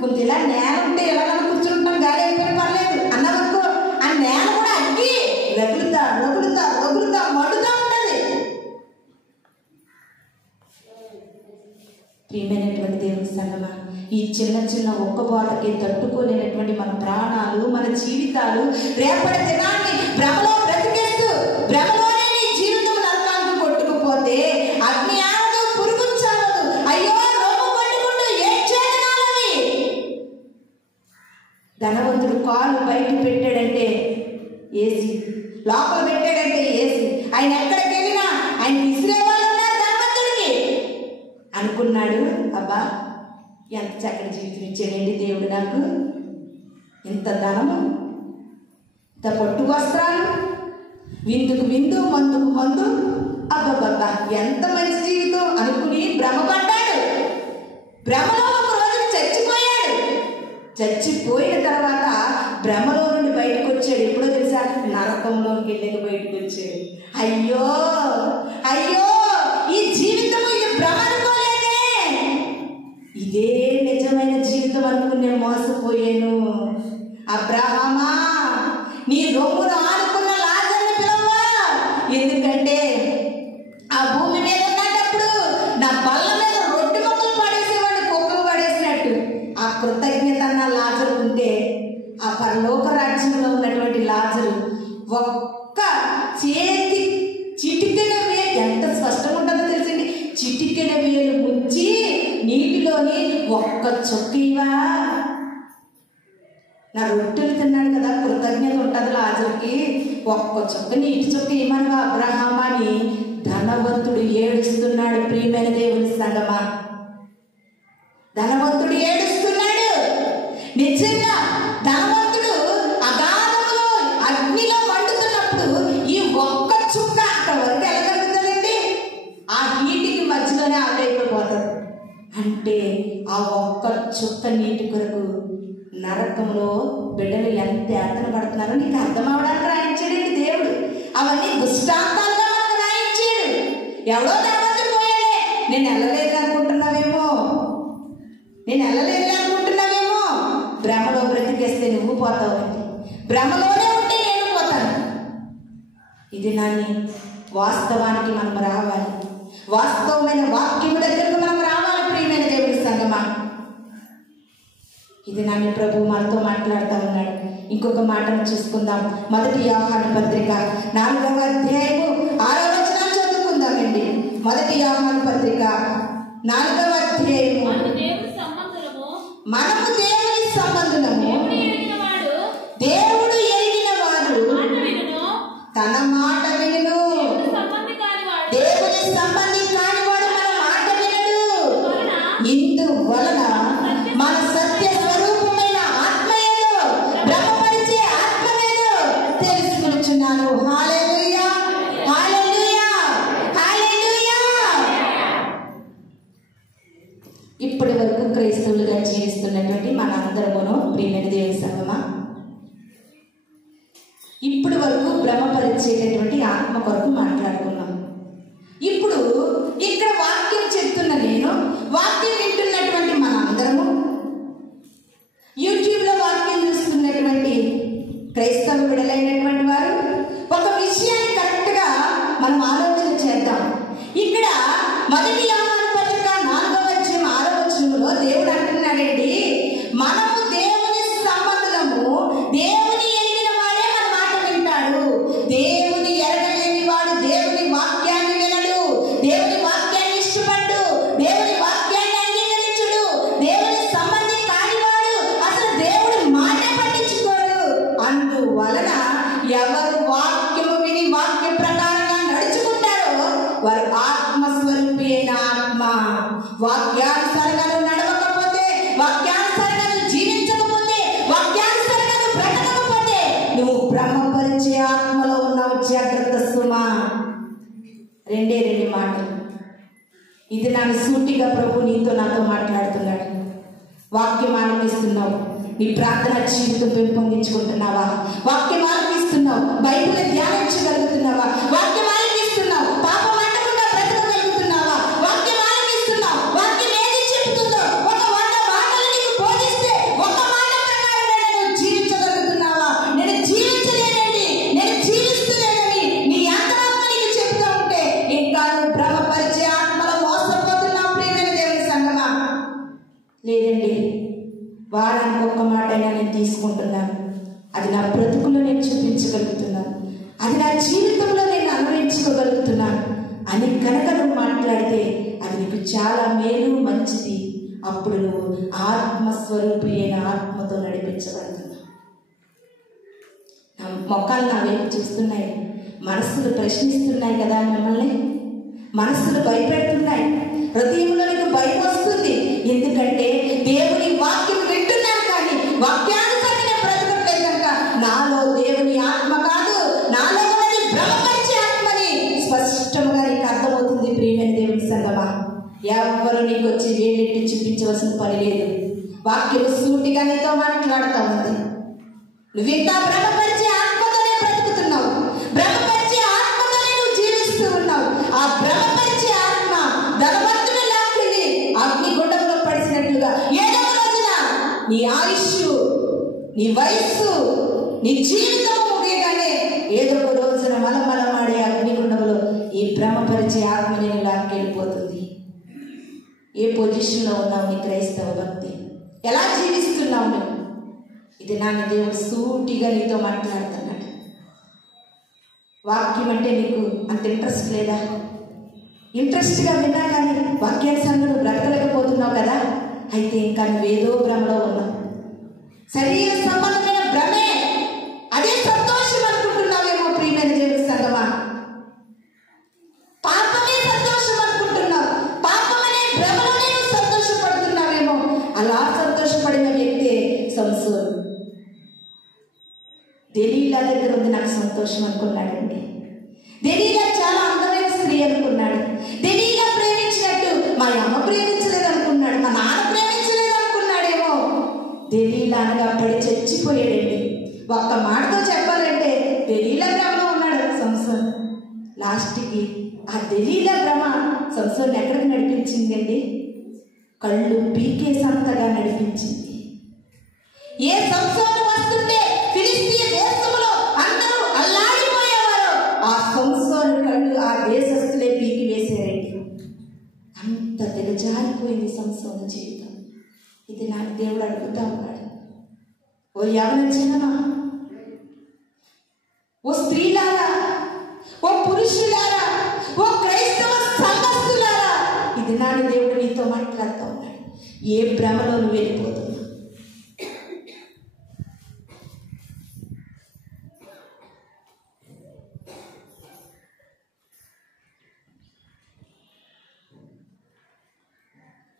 కొంచెం ఇలా నేల ఉంటే ఎలా కూర్చుంటాం, గాలి అయిపోయిన పర్లేదు అన్నవరకు ఆ నేల కూడా అగ్గి రగులుతా రగులుతా రగులుతా మండుతూ ఉంటుంది. ప్రియమైనటువంటి దేవుని సంగమా, ఈ చిన్న చిన్న ఒక్క బాధకి తట్టుకోలేనటువంటి మన ప్రాణాలు, మన జీవితాలు రేపటి దినాన్ని భ్రమలో బ్రతికేస్తూ భ్రమలోనే నీ జీవితం నరకానికి కొట్టుకుపోతే అగ్ని ఆడదు, పురుగు చాలదు, అయ్యో రోము కొట్టుకుంటూ ఏడ్చేదనాలవి. ధనవంతుడు కాలు బయట పెట్టాడంటే ఏసీ, లోపల పెట్టాడంటే ఏసీ, ఆయన ఎక్కడికి వెళ్ళినా ఆయన విసిరే వాళ్ళు ఉన్నారు ధనవంతుడికి అనుకున్నాడు. అబ్బా ఎంత చక్కటి జీవితం ఇచ్చాడండి దేవుడు నాకు, ఇంత ధనము, ఇంత పట్టు వస్త్రాలు, విందుకు విందు, మందుకు మందు, అబ్బబ్బబ్బా ఎంత మంచి జీవితం అనుకుని భ్రమపడ్డాడు. భ్రమలో ఒక రోజు చచ్చిపోయాడు. చచ్చిపోయిన తర్వాత భ్రమలో నుండి బయటకు వచ్చాడు. ఎప్పుడో తెలుసా? నరకంలోకి వెళ్ళి బయటకు వచ్చాడు. అయ్యో అయ్యో, ఈ జీవితం ఇది భ్రమ అనుకోలేదే, ఇదే నిజమైన జీవితం అనుకుని నేను మోసపోయాను. అబ్రహామా, నీ రొమ్మును ఆనుకున్న లాజరును పిలవవా, ఎందుకంటే ఆ భూమి మీద ఉన్నప్పుడు నా బల్ల మీద రొట్టె ముక్కలు పడేసేవాడిని, కుక్కలు పడేసినట్టు. ఆ కృతజ్ఞత అన్న లాజరు ఉంటే ఆ పరలోక రాజ్యంలో ఉన్నటువంటి లాజరు ఒక్క చేతి చిటికెన వేలు, ఎంత స్పష్టంగా ఉంటుందో తెలుసండి, చిటికెన వేలు ముంచి నీటిలోని ఒక్క చొక్కివా, నా రొట్టెలు తిన్నాడు కదా, కృతజ్ఞత ఉంటుంది లాజరుకి, ఒక్క చొక్క నీటి చొక్క ఏమనవా అబ్రహామా అని ధనవంతుడు ఏడుస్తున్నాడు. ప్రియమైన దేవుని సంగమా, ధనవంతుడు ఏడుస్తున్నాడు. నిజంగా ధనవంతుడు అగాధంలో అగ్నిలో మండుతున్నప్పుడు ఈ ఒక్క చుక్క అక్కడ వరకు ఎలా కలుగుతుందండి? ఆ హీటికి మధ్యలోనే ఆవిరైపోతుంది. అంటే ఆ ఒక్క చుక్క నీటి కొరకు నరకంలో బిడ్డలు ఎంత యాతన పడుతున్నారో నీకు అర్థం అవడానికి రాయించాడండి దేవుడు. అవన్నీ దృష్టాంతాలుగా మనకు రాయించాడు. ఎవడో ధనవంతుడు పోయాడే, నేను వెళ్ళలేదు అనుకుంటున్నావేమో, నేను వెళ్ళలేదు అనుకుంటున్నావేమో, భ్రమలో బ్రతికేస్తే నువ్వు పోతావండి, భ్రమలోనే ఉంటే నేను పోతాను. ఇది నాన్ని వాస్తవానికి మనం రావాలి, వాస్తవమైన వాక్యం దగ్గరకు మనం రావాలి. ప్రియమైన దేవుని సంగమా, ఇది నాన్ని ప్రభు మనతో మాట్లాడుతూ ఉన్నాడు. ఇంకొక మాటను చూసుకుందాం. 1 యోహాను పత్రిక 4వ అధ్యాయము 6వ వచనం చదువుకుందామండి. 1 యోహాను పత్రిక 4వ అధ్యాయము. మనము దేవుని సంబంధులము, దేవుడు ఎరిగిన వాడు తన మాట వినును, దేవుని సంబంధి కానివాడు మన మాట వినడు. ఇందువలన మన సత్య స్వరూపమైన ఆత్మ ఏదో, భ్రమపరిచే ఆత్మ ఏదో తెలుసుకొనుచున్నాను. హల్లెలూయా, క్రైస్తవులుగా జీవిస్తున్నటువంటి మన అందరమును ప్రియమైన దేవుని సంగమా, ఇప్పుడు వరకు భ్రమపరిచేటటువంటి ఆత్మ కొరకు మాట్లాడుకున్నాం. ఇప్పుడు ఇక్కడ వాక్యం చెప్తున్న నేను, వాక్యం వింటున్నటువంటి మన అందరము, యూట్యూబ్లో వాక్యం చూస్తున్నటువంటి క్రైస్తవ విడలైనటువంటి వారు ఒక విషయాన్ని కరెక్ట్గా మనం ఆలోచన చేద్దాం. ఇక్కడ మొదటి యోహాను పత్రిక 4వ అధ్యాయం 6వ వచనంలో దేవుడు అంటున్నాడండి, మనము దేవుని సంబంధము, దేవుని ఎరిగిన వాడే మన మాట వింటాడు, దేవుని ఎరగలేని వాడు దేవుని వాక్యాన్ని వినడు, దేవుని వాక్యాన్ని ఇష్టపడ్డు, దేవుని వాక్యాన్ని అంగీకరించుడు, దేవుని సంబంధి కానివాడు అసలు దేవుడి మాట పట్టించుకోడు. అందువలన ఎవరు వాక్యము విని వాక్య ప్రకారంగా నడుచుకుంటారో వారు ఆత్మస్వరూపి అయిన ఆత్మ. వాక్యానుసారంగా నడవకపోతే, వాక్యానుసారంగా జీవించకపోతే, వాక్యానుసారంగా బ్రతకకపోతే నువ్వు బ్రహ్మపరిచే ఆత్మలో ఉన్నావు. జాగ్రత్త సుమా. రెండే మాటలు. ఇది నాకు సూటిగా ప్రభు నీతో నాతో మాట్లాడుతున్నాడు. వాక్యం ఆలపిస్తున్నావు, నీ ప్రార్థన జీవితం పెంపొందించుకుంటున్నావా? వాక్యం ఆలపిస్తున్నావు, బైబిల్ ధ్యానించగలుగుతున్నావా? వాక్యం ఆలపిస్తున్నావు, పాపం అంటకుండా బ్రతకగలుగుతున్నావా? వాక్యం ఆలపిస్తున్నావు, వాక్యం ఏది చెబుతుందో ఒక 100 మాటలు నీకు బోధిస్తే ఒక మాట ప్రకారంగా నేను జీవించగలుగుతున్నావా? నేను జీవించలేనండి, నేను జీవిస్తలేనని నీ అంతరాత్మ నీకు చెప్తూ ఉంటే ఇంకా నువ్వు భ్రమపరిచే ఆత్మలో మోసపోతున్నావు. ప్రియమైన దేవుని సంగమా, లేదండి, వారానికి ఒక్క మాట అయినా నేను తీసుకుంటున్నాను, అది నా బ్రతుకులో నేను చూపించగలుగుతున్నాను, అది నా జీవితంలో నేను అన్వయించుకోగలుగుతున్నాను అని కనుక నువ్వు మాట్లాడితే అది నీకు చాలా మేలు, మంచిది. అప్పుడు నువ్వు ఆత్మస్వరూపి అయిన ఆత్మతో నడిపించగలుగుతున్నావు. మొక్కలు నా వైపు చూస్తున్నాయి, మనస్సులు ప్రశ్నిస్తున్నాయి కదా మిమ్మల్ని, మనస్సులు భయపెడుతున్నాయి, హృదయంలోనికి భయం వస్తుంది. ఎందుకంటే దేవుని వాక్యం వింటున్నాను కానీ వాక్యానుసారంగా బ్రతకట్లేదు కనుక నాలో దేవుని ఆత్మ కాదు, నాలో ఉన్నది భ్రమపరిచే ఆత్మని స్పష్టంగా నీకు అర్థమవుతుంది. ప్రియమైన దేవుని సంగమా, ఎవరు నీకు వచ్చి వేలెట్టి చూపించవలసిన పని లేదు. వాక్యం సూటిగా నీతో మాట్లాడుతూ ఉంది. నువ్వు ఇంకా భ్రమపరిచే ఆత్మతోనే బ్రతుకుతున్నావు, భ్రమపరిచే ఆత్మతోనే నువ్వు జీవిస్తూ ఉన్నావు. ఆ భ్రమపరిచే ఆత్మ ధనవంతుని లాక్కిని అగ్నిగుండంలో పడిసినట్లుగా ఏదో ఒక రోజున నీ ఆయుష్, నీ వయస్సు, నీ జీవితం ముగియగానే ఏదో ఒక రోజున మలమలమాడే అగ్నిగుండంలో ఈ భ్రమపరిచే ఆత్మ నేను లాక్కెళ్ళిపోతుంది. ఏ పొజిషన్లో ఉన్నావు? నీ క్రైస్తవ భక్తి ఎలా జీవిస్తున్నావు నువ్వు? ఇది నాన్న దేవుడు సూటిగా నీతో మాట్లాడుతున్నాడు. వాక్యం అంటే నీకు అంత ఇంట్రెస్ట్ లేదా? ఇంట్రెస్ట్గా విన్నా కానీ వాక్యానుసారంగా నువ్వు బ్రతకలేకపోతున్నావు కదా. అయితే ఇంకా నువ్వేదో భ్రమలో ఉన్నావు. శరీర సంబంధమైన భ్రమే, అదే సంతోషం అనుకుంటున్నావేమో. ప్రియమైన దేవుని సంగమా, పాపమే సంతోషం అనుకుంటున్నావు, పాపం అనే భ్రమలోనే నువ్వు సంతోషపడుతున్నావేమో. అలా సంతోషపడిన వ్యక్తే సంసోను. దెలీలా దగ్గర ఉంది నాకు సంతోషం అనుకున్నాడండి. దెలీలా చాలా అందమైన స్త్రీ అనుకున్నాడు. దెలీలా ప్రేమించినట్టు మా అమ్మ ప్రేమించలేదు అనుకున్నాడు, మా నాన్న ప్రేమించలేదు అనుకున్నాడేమో. దెలీలా అనగా పడి చచ్చిపోయాడండి. ఒక్క మాటతో చెప్పాలంటే దెలీలా భ్రమలో ఉన్నాడు సంసోన్. లాస్ట్కి ఆ దెలీలా భ్రమ సంసోన్ ఎక్కడికి నడిపించిందండి? కళ్ళు పీకేసంతగా నడిపించింది. ఏ సంసోను వస్తుంటే ఫిలిష్తీయ దేశంలో అందరూ అల్లాడిపోయేవారు, ఆ సంసోను కళ్ళు ఆ దేశస్తులే పీకి వేసారండి. అంత దిగజారిపోయింది సంసోను జీవితం. ఇది నాకు దేవుడు అడుగుతా ఉన్నాడు. ఓ యవన జనమా, ఓ స్త్రీలారా, ఓ పురుషులారా, ఓ క్రైస్తవ సంఘస్థులారా, ఇది నాకు దేవుడు నీతో మాట్లాడుతూ ఉన్నాడు. ఏ భ్రమలో నువ్వు వెళ్ళిపోతున్నావు?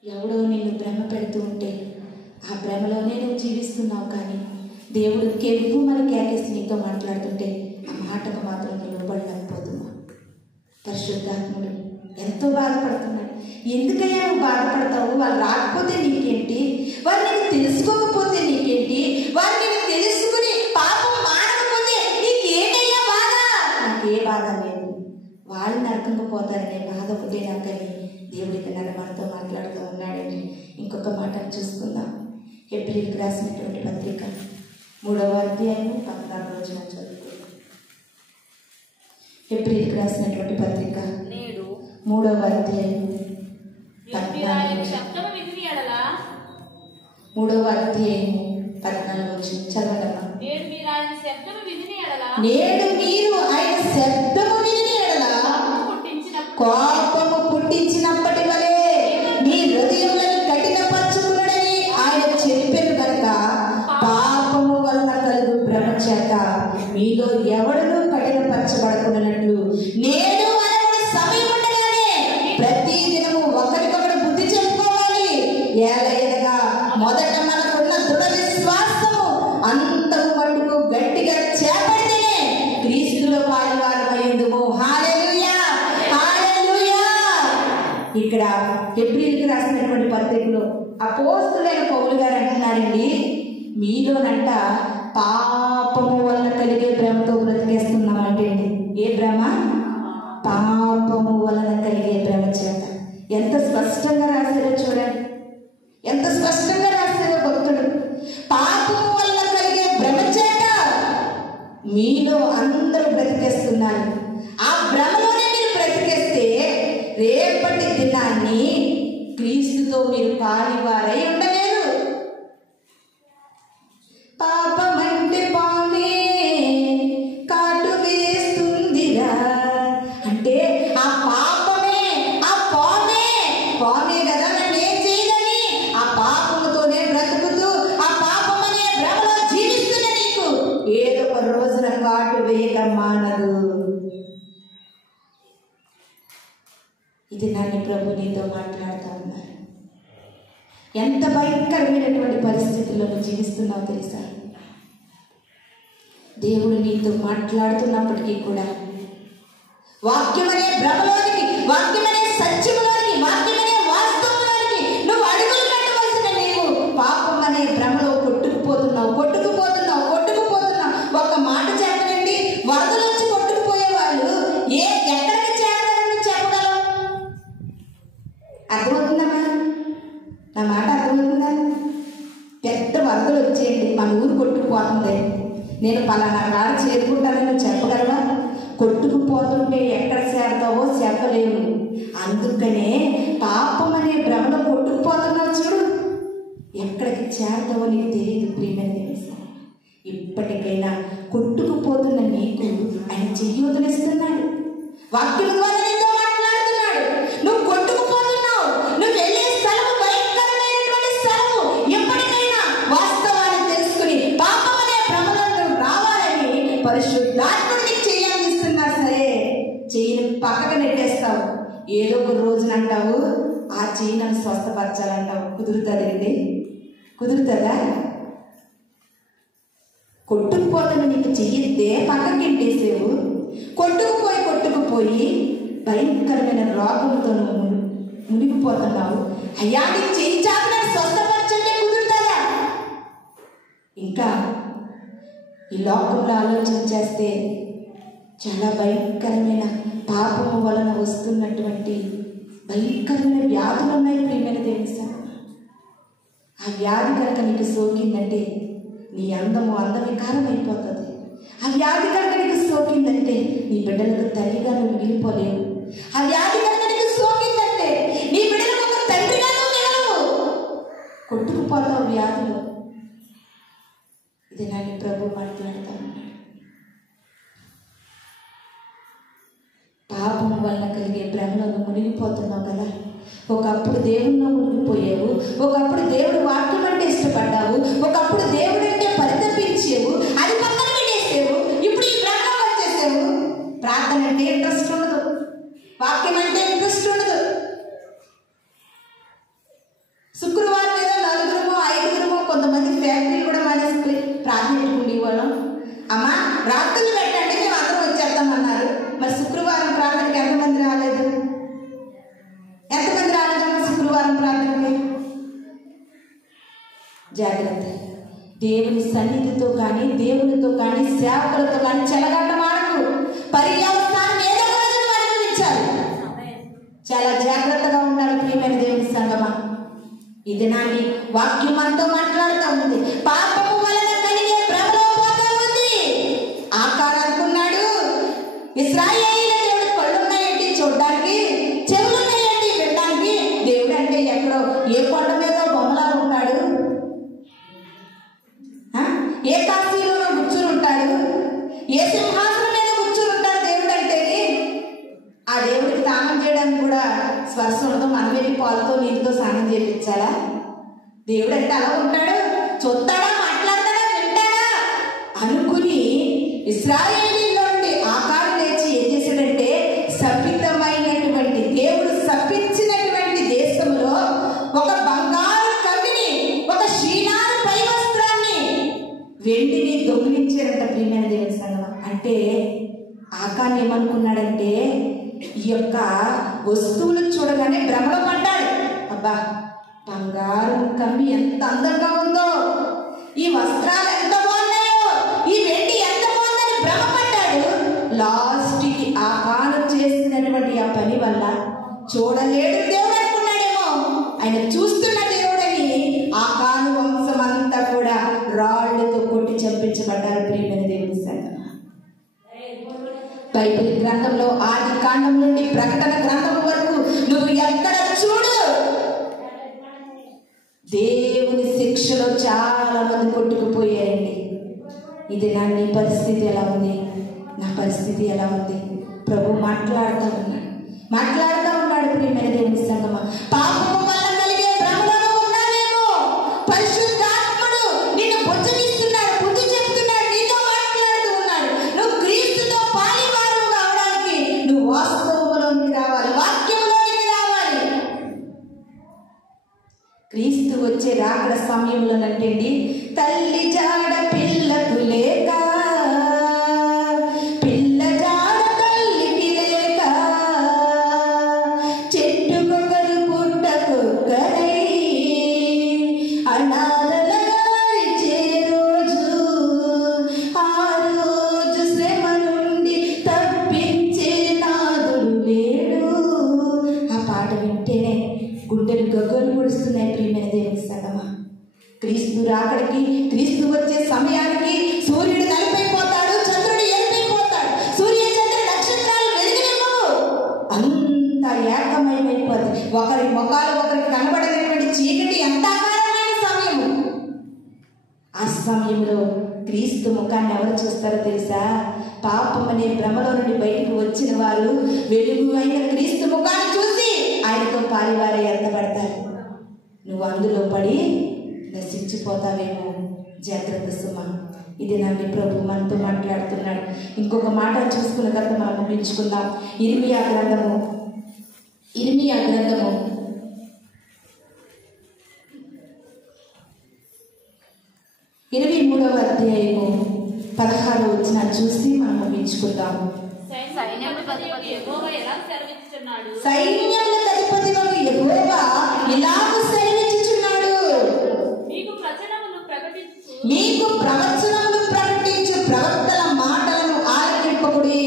ఎవడో నిన్ను భ్రమ పెడుతూ ఉంటే ఆ భ్రమలోనే నువ్వు జీవిస్తున్నావు. కానీ దేవుడు కెవ్వు మరి కేకేసి నీతో మాట్లాడుతుంటే ఆ మాటకు మాత్రం నిలబడలేకపోతున్నావు. పరిశుద్ధాత్ముడు ఎంతో బాధపడుతున్నాడు. ఎందుకయ్యా నువ్వు బాధపడతావు? వాళ్ళు రాకపోతే నీకేంటి? వారు నేను తెలుసుకోకపోతే నీకేంటి? వారు నేను తెలుసుకుని పాపం మానకపోతే నీకేంటయ్యా బాధ? నాకే బాధ లేదు, వాళ్ళు నరకంగా పోతారనే బాధ ఒకటే నాకని దేవుడికి నన్ను మనతో మాట్లాడుతూ ఉన్నాడండి. ఇంకొక మాట చూసుకుందాం. హెబ్రీయులకు రాసినటువంటి పత్రిక 3వ అధ్యాయం 14వ వచనం చదువుకుందాం. హెబ్రీయులకు రాసినటువంటి పత్రిక 3వ అధ్యాయం 3వ అధ్యాయం 14వ వచనం చదవండమ్మా. నేడు మీరు ఆయన శబ్దము విని ఎడల కోపము పుట్టించినప్పటి వలె మీ హృదయములను కఠినపరచుకున్నాడని ఆయన చెప్పారు కనుక పాపము వలన కలుగు భ్రమ చేత మీలో ఎవడనూ కఠినపరచబడకున్నట్లు నేను మనకు సమయం ఉండగానే ప్రతి దినము ఒకరికొకరు బుద్ధి చెప్పుకోవాలి. ఏలయనగా మొదట మనకున్న దృఢ విశ్వాసము అంతకు మట్టుకు గట్టిగా చేపడితేనే క్రీస్తులో పాలువారమైందుము. హల్లెలూయా, హల్లెలూయా. ఇక్కడ హెబ్రీయులకు రాసినటువంటి పత్రికలో అపోస్తలుడైన పౌలు గారు అంటున్నారండి, మీలోనంట పాపము వలన కలిగే భ్రమతో బ్రతికేస్తున్నామంటే ఏ భ్రమ? పాపము వలన కలిగే భ్రమ చేత. ఎంత స్పష్టంగా రాశారో చూడండి, ఎంత స్పష్టంగా రాశారో భక్తుడు. పాపము వలన కలిగే భ్రమ చేత మీలో అందరూ బ్రతికేస్తున్నారు. ఆ భ్రమలోనే మీరు బ్రతికేస్తే రేపటి దినాన్ని క్రీస్తుతో మీరు పాలివారై ఉండలేరు. పాపమంటే పామే కాటు వేస్తుందిరా అంటే ఆ పాపమే, ఆ పామే కదా నన్ను ఏం చేయదని ఆ పాపముతోనే బ్రతుకుతూ ఆ పాపమనే భ్రమలో జీవిస్తున్న నీకు ఏదో ఒక రోజున కాటు వేయక మానదు. ఇది నన్ను ప్రభు నీతో మాట్లాడుతూ ఉన్నారు. ఎంత భయంకరమైనటువంటి పరిస్థితుల్లో నువ్వు జీవిస్తున్నావు తెలుసా? దేవుడు నీతో మాట్లాడుతున్నప్పటికీ కూడా వాక్యమనే భ్రమలోనికి, వాక్యమనే సత్యములోనికి, వాక్యమనే వాస్తవంలోనికి నువ్వు అడుగులు పెట్టవలసిన నీవు పాపం అనే భ్రమలో కొట్టుకుపోతున్నావు. ఒక్క మాట చెప్పనండి, వరదల నుంచి కొట్టుకుపోయే వాళ్ళు ఎక్కడికి చేరతారని చెప్పగలవు? అర్థమవుతుందమ్మా? నా మాట అర్థమవుతుందా? పెద్ద వరదలు వచ్చేయండి, మన ఊరు కొట్టుకుపోతుంది, నేను పలానా కాడ చేరుకుంటానని నువ్వు చెప్పగలవా? కొట్టుకుపోతుంటే ఎక్కడ చేరతావో చెప్పలేవు. అందుకనే పాపం అనే భ్రమలో కొట్టుకుపోతున్నావు చూడు, ఎక్కడికి చేరతావో నీకు తెలియదు. ప్రియమైన తెలుసు, ఇప్పటికైనా కొట్టుకుపోతున్న నీకు ఆయన చెయ్యి వదిలిస్తున్నాడు. వాక్యం ద్వారా నీతో మాట్లాడుతున్నాడు. నువ్వు కొట్టుకుపోతున్నావు, నువ్వు వెళ్ళే స్థలము భయంకరమైనటువంటి స్థలము. ఎప్పటికైనా వాస్తవాన్ని తెలుసుకుని పాపం అనే భ్రమలో నువ్వు రావాలని పరిశుద్ధాత్ముడు నీకు చెయ్యాలిస్తున్నా సరే చెయ్యిని పక్కకు నెట్టేస్తావు. ఏదో ఒక రోజున అంటావు ఆ చెయ్యి నన్ను స్వస్థపరచాలంటావు. కుదురుతుందండి? కుదురుతుందా? కొట్టుకుపోతున్న నీకు చెయ్యితే పక్కకి నెట్టేసేవు. కొట్టుకుపోయి భయంకరమైన రోగంతో మునిగిపోతున్నావు. అయ్యా నీకు చెయ్యి చాలు స్వస్థపరచంటే కుదురుతుందా? ఇంకా ఈ లోకంలో ఆలోచన చేస్తే చాలా భయంకరమైన పాపము వలన వస్తున్నటువంటి భయంకరమైన వ్యాధులు ఉన్నాయి. ప్రియమైన తెలుసా? ఆ వ్యాధి కనుక నీకు సోకిందంటే నీ అందవికారం అయిపోతుంది. ఆ వ్యాధి కనుక నీకు సోకిందంటే నీ బిడ్డలకు తల్లిగా నువ్వు మిగిలిపోలేవు. ఆ వ్యాధి కనుక నీకు సోకిందంటే నీ బిడ్డలకు ఒక తండ్రిగా నువ్వు మిగలవు. కొట్టుకుపోతావు వ్యాధిలో. ఇది నన్ను ప్రభు మాట్లాడుతాను. పాపం వలన కలిగే భ్రమలో మునిగిపోతున్నావు కదా. ఒకప్పుడు దేవుల్లో మునిగిపోయావు, ఒకప్పుడు దేవుడు వాక్యం అంటే ఇష్టపడ్డావు, ఒకప్పుడు దేవుడు అంటే పరితపించేవు, అది పక్కన పెట్టేసావు. ఇప్పుడు ఈ భ్రమలో వచ్చేసావు. ప్రార్థన అంటే ఇంట్రెస్ట్ ఉండదు, వాక్యం అంటే ఇంట్రెస్ట్ ఉండదు. శుక్రవారం ఏదో 4 5 కొంతమంది ఫ్యాక్టరీలు కూడా మానేసుకుని ప్రార్థన పెట్టుకుంటే వాళ్ళం అమ్మా రాత్రులు పెట్టండి మేము అందరం వచ్చేస్తామన్నారు. మరి శుక్రవారం ప్రార్థనకి ఎంతమంది రాలేదు? వెళ్ళిపోదాం ప్రార్థనకి. జాగ్రత్త. దేవుని సన్నిధితో కానీ దేవునితో కానీ సేవకులతో కానీ చెలగాటమాడకు. పర్యవసానం ఏదో రోజు అనుభవించాలి. చాలా జాగ్రత్తగా ఉండాలి ప్రియమైన దేవుని సంగమా. ఈ దినాన్ని వాక్యం మనతో మాట్లాడుతూ ఉంది. పాపము వలన కలిగే భ్రమలోపాతం ఉంది. ఆకారం అనుకున్నాడు, ఇశ్రాయేలీయుల దేవుడు కళ్ళున్నాయేంటి చూడడానికి, చెవులున్నాయేంటి వినడానికి. దేవుడు అంటే ఎక్కడో ఏ కొండ మీద బొమ్మలా ఉంటాడు, ఏ కాశీలో కూర్చుని ఉంటాడు, ఏ సింహాసనం మీద కూర్చుని ఉంటాడు. దేవుడు అంటే ఆ దేవుడికి స్నానం చేయడానికి కూడా స్పర్శ ఉండదు. మనమేది పాలతో నీటితో స్నానం చేయించాలా? దేవుడు అంటే అలా ఉంటాడు. చూస్తాడా, మాట్లాడతాడా, వింటాడా అనుకుని ఇశ్రాయేలీయుల నుండి ఆకారం లేచి ఏం చేశాడంటే, శపితమైనటువంటి దేవుడు శపించినటువంటి దేశంలో ఒక బంగారు కవిని, ఒక శ్రీనాథ పై వస్త్రాన్ని, వెండిని దొంగిలించారంట ప్రియమైన దేవుని సంగమం. అంటే ఆకారం ఏమనుకున్నాడంటే, ఈ యొక్క వస్తువులు చూడగానే భ్రమలో పడ్డాడు. అబ్బా, బంగారు కమ్మి ఎంత అందంగా ఉందో, ఈ వస్త్రాలు ఎంత బాగున్నాయో, ఈ వెండి ఎంత బాగుందని భ్రమపడ్డాడు. లాస్ట్కి ఆ కాను చేసినటువంటి ఆ పని వల్ల చూడలేడు దేవుడు అనుకున్నాడేమో. ఆయన చూస్తున్న దేవుడని ఆ కాను వంశం అంతా కూడా రాళ్లతో కొట్టి చంపించబడ్డారు ప్రియమైన దేవుని సంగమం. బైబిల్ గ్రంథంలో ఆది కాండం నుండి ప్రకటన గ్రంథం వరకు నువ్వు ఎక్కడ చూడు, దేవుని శిక్షలో చాలా మంది కొట్టుకుపోయారండి. ఇది నీ పరిస్థితి ఎలా ఉంది, నా పరిస్థితి ఎలా ఉంది? ప్రభు మాట్లాడుతూ ఉన్నాడు ప్రియమైన దేవుని సంగమా. పాపము వల్ల కలిగే భ్రమలో ఉన్నావేమో. పరిశుద్ధాత్ముడు నిన్ను బుజ్జగిస్తున్నాడు, బుద్ధి చెప్తున్నాడు, నీతో మాట్లాడుతూ ఉన్నాడు. నువ్వు క్రీస్తుతో పాలివారు కావడానికి నువ్వు వాస్తవంలోనికి రావాలి, వాక్యంలోనికి రావాలి. క్రీస్తు వచ్చే రాకడ సమయంలోనంటండి, తల్లి జాడ పిల్లకు లేక, పిల్ల జాడ తల్లికి లేక, చెట్టుకొకరు పుట్టకొక్కరై అనాథలగారిచే రోజు, ఆ రోజు శ్రమ నుండి తప్పించే నాదుడు లేడు. ఆ పాట వింటేనే గుండెలు గగ్గోలు పొడుస్తున్నాయి ప్రియమైన దేవుని సంగమా. క్రీస్తు రాకడికి, క్రీస్తు వచ్చే సమయానికి సూర్యుడు నలిపైపోతాడు, చంద్రుడు ఎరిపైపోతాడు, సూర్య చంద్ర నక్షత్రాలు వెలిగినవు, అంత ఏకమయమైపోతుంది. ఒకరి ముఖాలు ఒకరికి కనబడినటువంటి చీకటి ఎంత అకారమైన సమయము. ఆ సమయంలో క్రీస్తు ముఖాన్ని ఎవరు చూస్తారో తెలుసా? పాపం అనే భ్రమలో నుండి బయటకు వచ్చిన వారు వెలుగు అయిన క్రీస్తు ముఖాన్ని చూసి ఆయనతో పాలివారే ఎత్తబడతారు. నువ్వు అందులో పడి నశించిపోతావేమో. జాగ్రత్త సుమా. ఇది నన్ను ప్రభు మనతో మాట్లాడుతున్నాడు. ఇంకొక మాట చూసుకున్న తర్వాత మనం ముగించుకుందాం. ఇర్మియా గ్రంథము 23వ అధ్యాయము 16వ వచనం చూసి మనం ముగించుకుందాం. సైన్యములకు అధిపతి యెహోవా ఇలా సెలవిచ్చుచున్నాడు, సైన్యములకు అధిపతివగు యెహోవా ఇలాగు సెలవిచ్చుచున్నాడు, మీకు ప్రవచనములు ప్రకటించు ప్రవక్తల మాటలను ఆలకింపకుడి,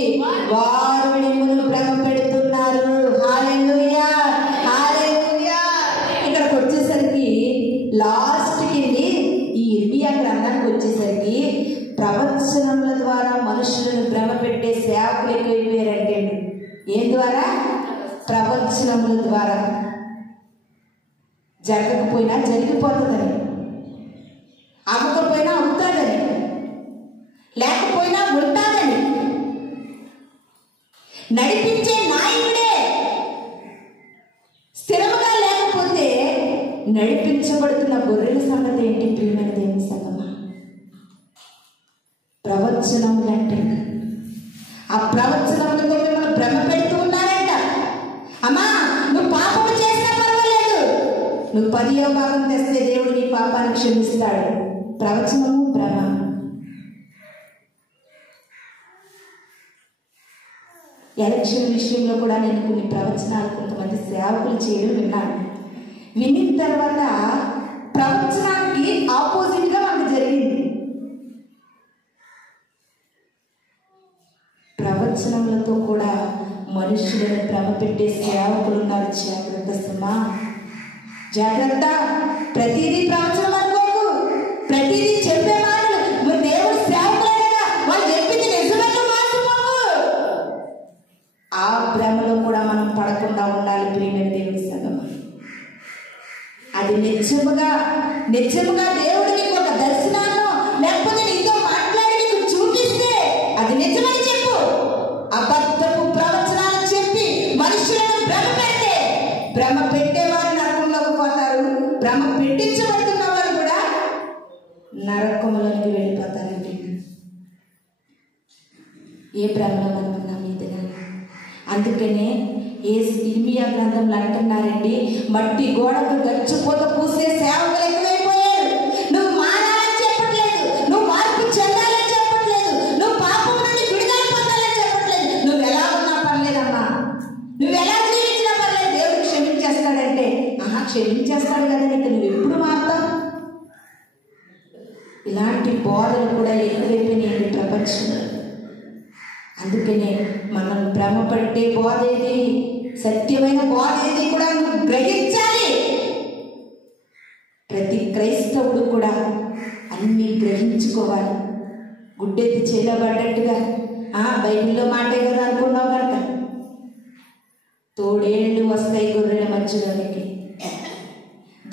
వారు మిమ్ములను భ్రమ పెడుతున్నారు. హల్లెలూయా, హల్లెలూయా. ఇక్కడికి వచ్చేసరికి లాస్ట్కి ఈ ఇర్మియా గ్రంథానికి వచ్చేసరికి ప్రవచనముల ద్వారా మనుషులను భ్రమ పెట్టే సేవకులు ఎక్కువైపోయారంటే, ఏం ద్వారా? ప్రవచనముల ద్వారా. జరగకపోయినా జరిగిపోతుందని, అమ్మకపోయినా అమ్ముతాదని, లేకపోయినా ఉంటాదని నడిపించే నాయకుడే స్థిరముగా లేకపోతే నడిపించబడుతున్న గొర్రెల సంగతి ఏంటి ప్రియమైన దేవుని సంగమా? ప్రవచనములు అంటే ఆ ప్రవచనములతో మిమ్మల్ని భ్రమ పెడుతూ ఉన్నారంట. అమ్మా, నువ్వు పాపము చేసినా పర్వాలేదు, నువ్వు 10వ భాగం తెస్తే దేవుడు నీ పాపాన్ని క్షమిస్తాడు. ప్రవచనము భ్రమ. ఎలక్షన్ విషయంలో కూడా నేను కొన్ని ప్రవచనాలు కొంతమంది సేవకులు చేయడం విన్నాను. వినిన తర్వాత ప్రవచనానికి ఆపోజిట్గా మనకు జరిగింది. ప్రవచనములతో కూడా మనుషులను భ్రమ పెట్టే సేవకులు ఉన్నారు. జాగ్రత్త సుమా, జాగ్రత్త. ప్రతిదీ ప్రవచనం అనుకోకు, ప్రతిదీ చెప్పే మాటలు నువ్వు దేవుడు సేవకులైనా వాళ్ళు చెప్పింది నిజమని మార్చుకోకు. ఆ భ్రమలో కూడా మనం పడకుండా ఉండాలి ప్రియమైన దేవుడి సంగమా. అది నిజముగా దేవుడు నీకు ఒక దర్శనాన్ని లేకపోతే నీతో మాట్లాడి నీకు చూపిస్తే అది నిజమని చెప్పు. అబద్ధపు ప్రవచనాలు చెప్పి మనుషులను భ్రమ పెట్టేవారు నరకంలోకి పోతారు. భ్రమ పెట్టించబడుతున్న వారు కూడా నరకంలోకి వెళ్ళిపోతారండి. ఏ భ్రమలో మనం ఉన్నాం ఇదిగా. అందుకనే ఇర్మియా గ్రంథంలో అంటున్నారండి, మట్టి గోడకు గచ్చిపోత పూసే సేవకులు ఎక్కువైపోయారు. నువ్వు మారాలని చెప్పట్లేదు, నువ్వు మార్పు చెందాలని చెప్పట్లేదు, నువ్వు పాపం నుండి విడుదల పొందాలని చెప్పట్లేదు. నువ్వు ఎలా ఉన్నా పర్లేదమ్మా, నువ్వు ఎలా జీవించినా పర్లేదు, దేవుడు క్షమించేస్తాడంటే క్షమించేస్తాడు కదా, నీకు నువ్వు ఎప్పుడు మారుతావు? ఇలాంటి బోధలు కూడా ఎక్కువైపోయినాయండి ప్రపంచంలో. అందుకనే మనం భ్రమ పట్టే బోధ ఏది, సత్యమైన బోధ ఏది కూడా గ్రహించాలి. ప్రతి క్రైస్తవుడు కూడా అన్నీ గ్రహించుకోవాలి. గుడ్డెత్తి చేయబడ్డట్టుగా బైబిల్లో మాటే కదా అనుకున్నావు కనుక తోడేళ్ళు వస్తాయి గొర్రెల మధ్యలోనికి.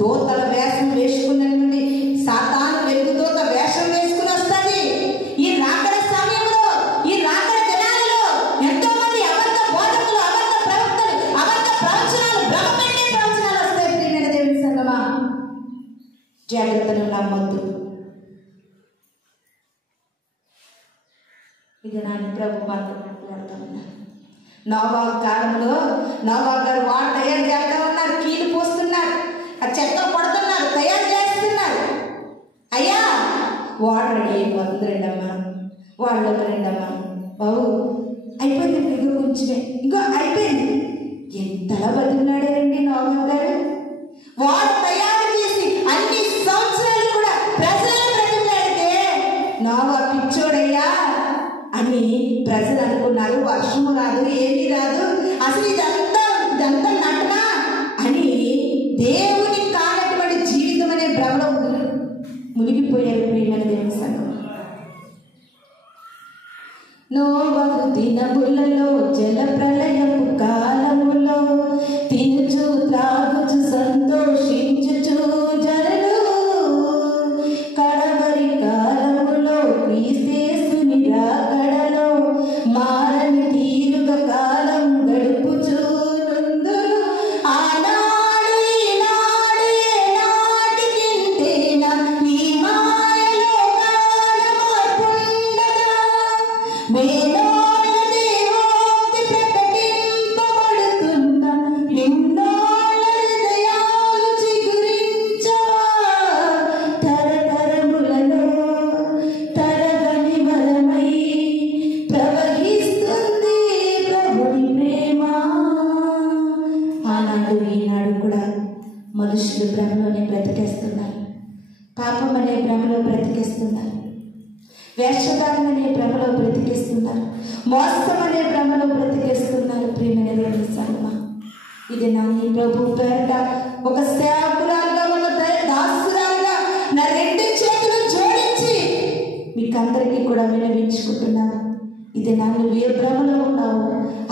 దోతల వేషం వేసుకున్న నుండి సాతాను వెలుగు దోత వేషం వేసుకుని వస్తుంది. ఈ రాకడ సమయంలో, ఈ రాకడ దినాలలో ఎంతో మంది అబద్ధ బోధకులు, అబద్ధ ప్రవక్తలు, అబద్ధ ప్రవచనాలు, భ్రమ పెట్టే ప్రవచనాలు వస్తాయి. ప్రియమైన దేవుని సంగమా, జాగ్రత్తను నమ్మొద్దు. ఇది నా ప్రభు మాతో మాట్లాడుతూ ఉన్నారు. నోవా కాలంలో నోవా గారు వాడు తయారు చేస్తా ఉన్నారు, కీలు పోస్తున్నారు, ఆ చెత్త పడుతున్నారు, తయారు చేస్తున్నారు. అయ్యా వాడు రెడీ అయిపోతుంది, రెండమ్మా వాళ్ళకి రెండమ్మా బాబు అయిపోయింది, ఇంకో కొంచెమే, ఇంకో అయిపోయింది. ఎంతలా బతుకున్నాడారండి నోవా గారు. వాడు తయారు చేసి అన్ని సంవత్సరాలు కూడా ప్రజలను బ్రతికినాడితే నోవా పిచ్చోడయ్యా అని ప్రజలు అనుకున్నారు. వర్షము రాదు, ఏమీ రాదు, అసలు ఇదంతా నటన అని దేవుని కానటువంటి జీవితం అనే భ్రమలో మునిగిపోయారు. ప్రియమైన దేవుని సంగమా, నోవహు దినములలో జల ప్రళయపు కాలములో తినుచు త్రాగుచు సంతోషించుచు జనులు కడవరి కాలములో క్రీస్తేసుని రాకడలో మారని తీరుగా కాలం గడుపుచు నుందురు. ఆనాడు ఈనాడు ఏనాటికింతేనా ఈ మాయలో కాల మార్పుండదా. వేదోల దేవోక్తి ప్రకటింపబడుతున్న నిన్నోళ్ళ హృదయాలు చిగురించవా. తరతరములలో తరగని వరమై ప్రవహిస్తుంది ప్రభుని ప్రేమ. ఆనాడు ఈనాడు కూడా మనుషులు భ్రమలోనే బ్రతికేస్తున్నారు, పాపం అనే భ్రమలో బ్రతికేస్తున్నారు, వేషధారణ అనే భ్రమలో బ్రతికేస్తున్నారు, మోసం అనే భ్రమలో బ్రతికేస్తున్నారు. ప్రియమైన దేవుని సంగమా, ఇది నా నీ ప్రభు పేరట ఒక సేవకురాలుగా, ఒక దాసురాలుగా నా రెండు చేతులు జోడించి మీకందరికీ కూడా వినవించుకుంటున్నాను. ఇది నా నువ్వు ఏ భ్రమలో ఉన్నావు,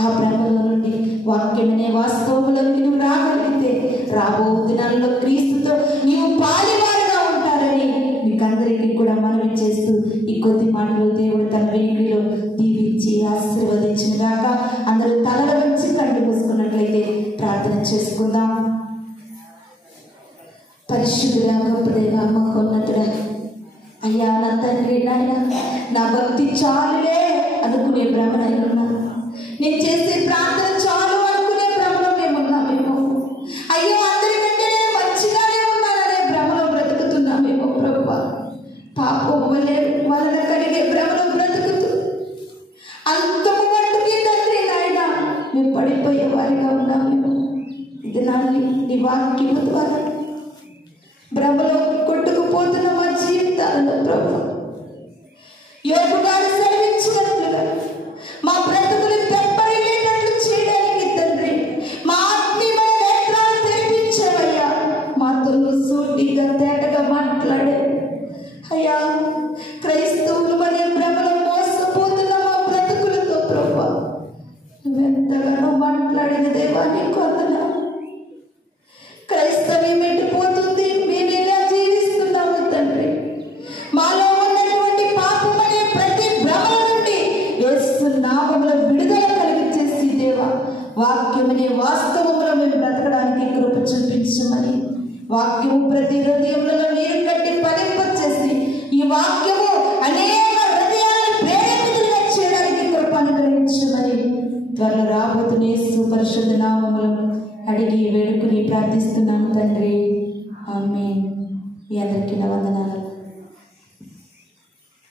ఆ భ్రమలో నుండి వాక్యమనే వాస్తవములోకి నువ్వు రాగలిగితే రాబో దినాల్లో క్రీస్తుతో నీవు పాలివారుగా ఉంటారని మీకందరికీ కూడా మనవి చేస్తూ ఈ కొద్ది మాటలు దేవుడు తన వెలుగులో దీవించి ఆశీర్వదించిన గాక. అందరూ తలల నుంచి కళ్ళు మూసుకున్నట్లయితే ప్రార్థన చేసుకుందాం. పరిశుద్ధుడా, గొప్ప దేవా, మహోన్నతుడా, అయ్యా నా తండ్రి, నాయన నా భక్తి చాలులే అనుకునే భ్రమణై ఉన్నాను. నేను చేసే ప్రార్థన చాలు అనుకునే భ్రమలో మేమున్నామేమో. అయ్యో అందరికంటే నేను మంచిగానే ఉన్నాననే భ్రమలో బ్రతుకుతున్నామేమో ప్రభువా. పాపం వలన కలిగే భ్రమలో బ్రతుకుతూ అంతము మట్టుకి తండ్రి నాయన మేము పడిపోయే వారిగా ఉన్నామేమో. ఇది నా దినాన్ని నీ వాక్యము ద్వారా భ్రమలో కొట్టుకుపోతున్న మా జీవితాలను ప్రభు యోబు గారు సెలవిచ్చినట్లుగా మా బ్రతుకులు తెప్పరిల్లేటట్లు చేయడానికి తండ్రి మా ఆత్మీయ నేత్రాలు తెరిపించవయ్యా. మాతో సూటిగా తేటగా మాట్లాడే అయ్యా, క్రైస్తవులు అనే భ్రమలో మోసపోతున్న మా బ్రతుకులతో ప్రభు నువ్వెంతగానో మాట్లాడిన దేవా నీకు వందనాలు. క్రైస్తవ్యం ఎట్టిపోతుంది, మేము ఇలా జీవిస్తున్నాము తండ్రి. మాలో ఉన్నటువంటి పాపం అనే ప్రతి భ్రమ నుండి యేసు నామములో విడుదల కలిగించేసి దేవా వాక్యం అనే వాస్తవములో మేము బ్రతకడానికి కృప చూపించమని, వాక్యము ప్రతి హృదయంలో నీరు కట్టి ఫలింపచేసి ఈ వాక్యము అనేక హృదయాలను ప్రేరేపితులుగా చేయడానికి కృప అనుగ్రహించమని త్వరలో రాబోతున్న యేసు పరిశుద్ధ నామములో అడిగి వేడుకుని ప్రార్థిస్తున్నాము తండ్రి. ఆమేన్. మీ అందరికీ నా వందనాలు.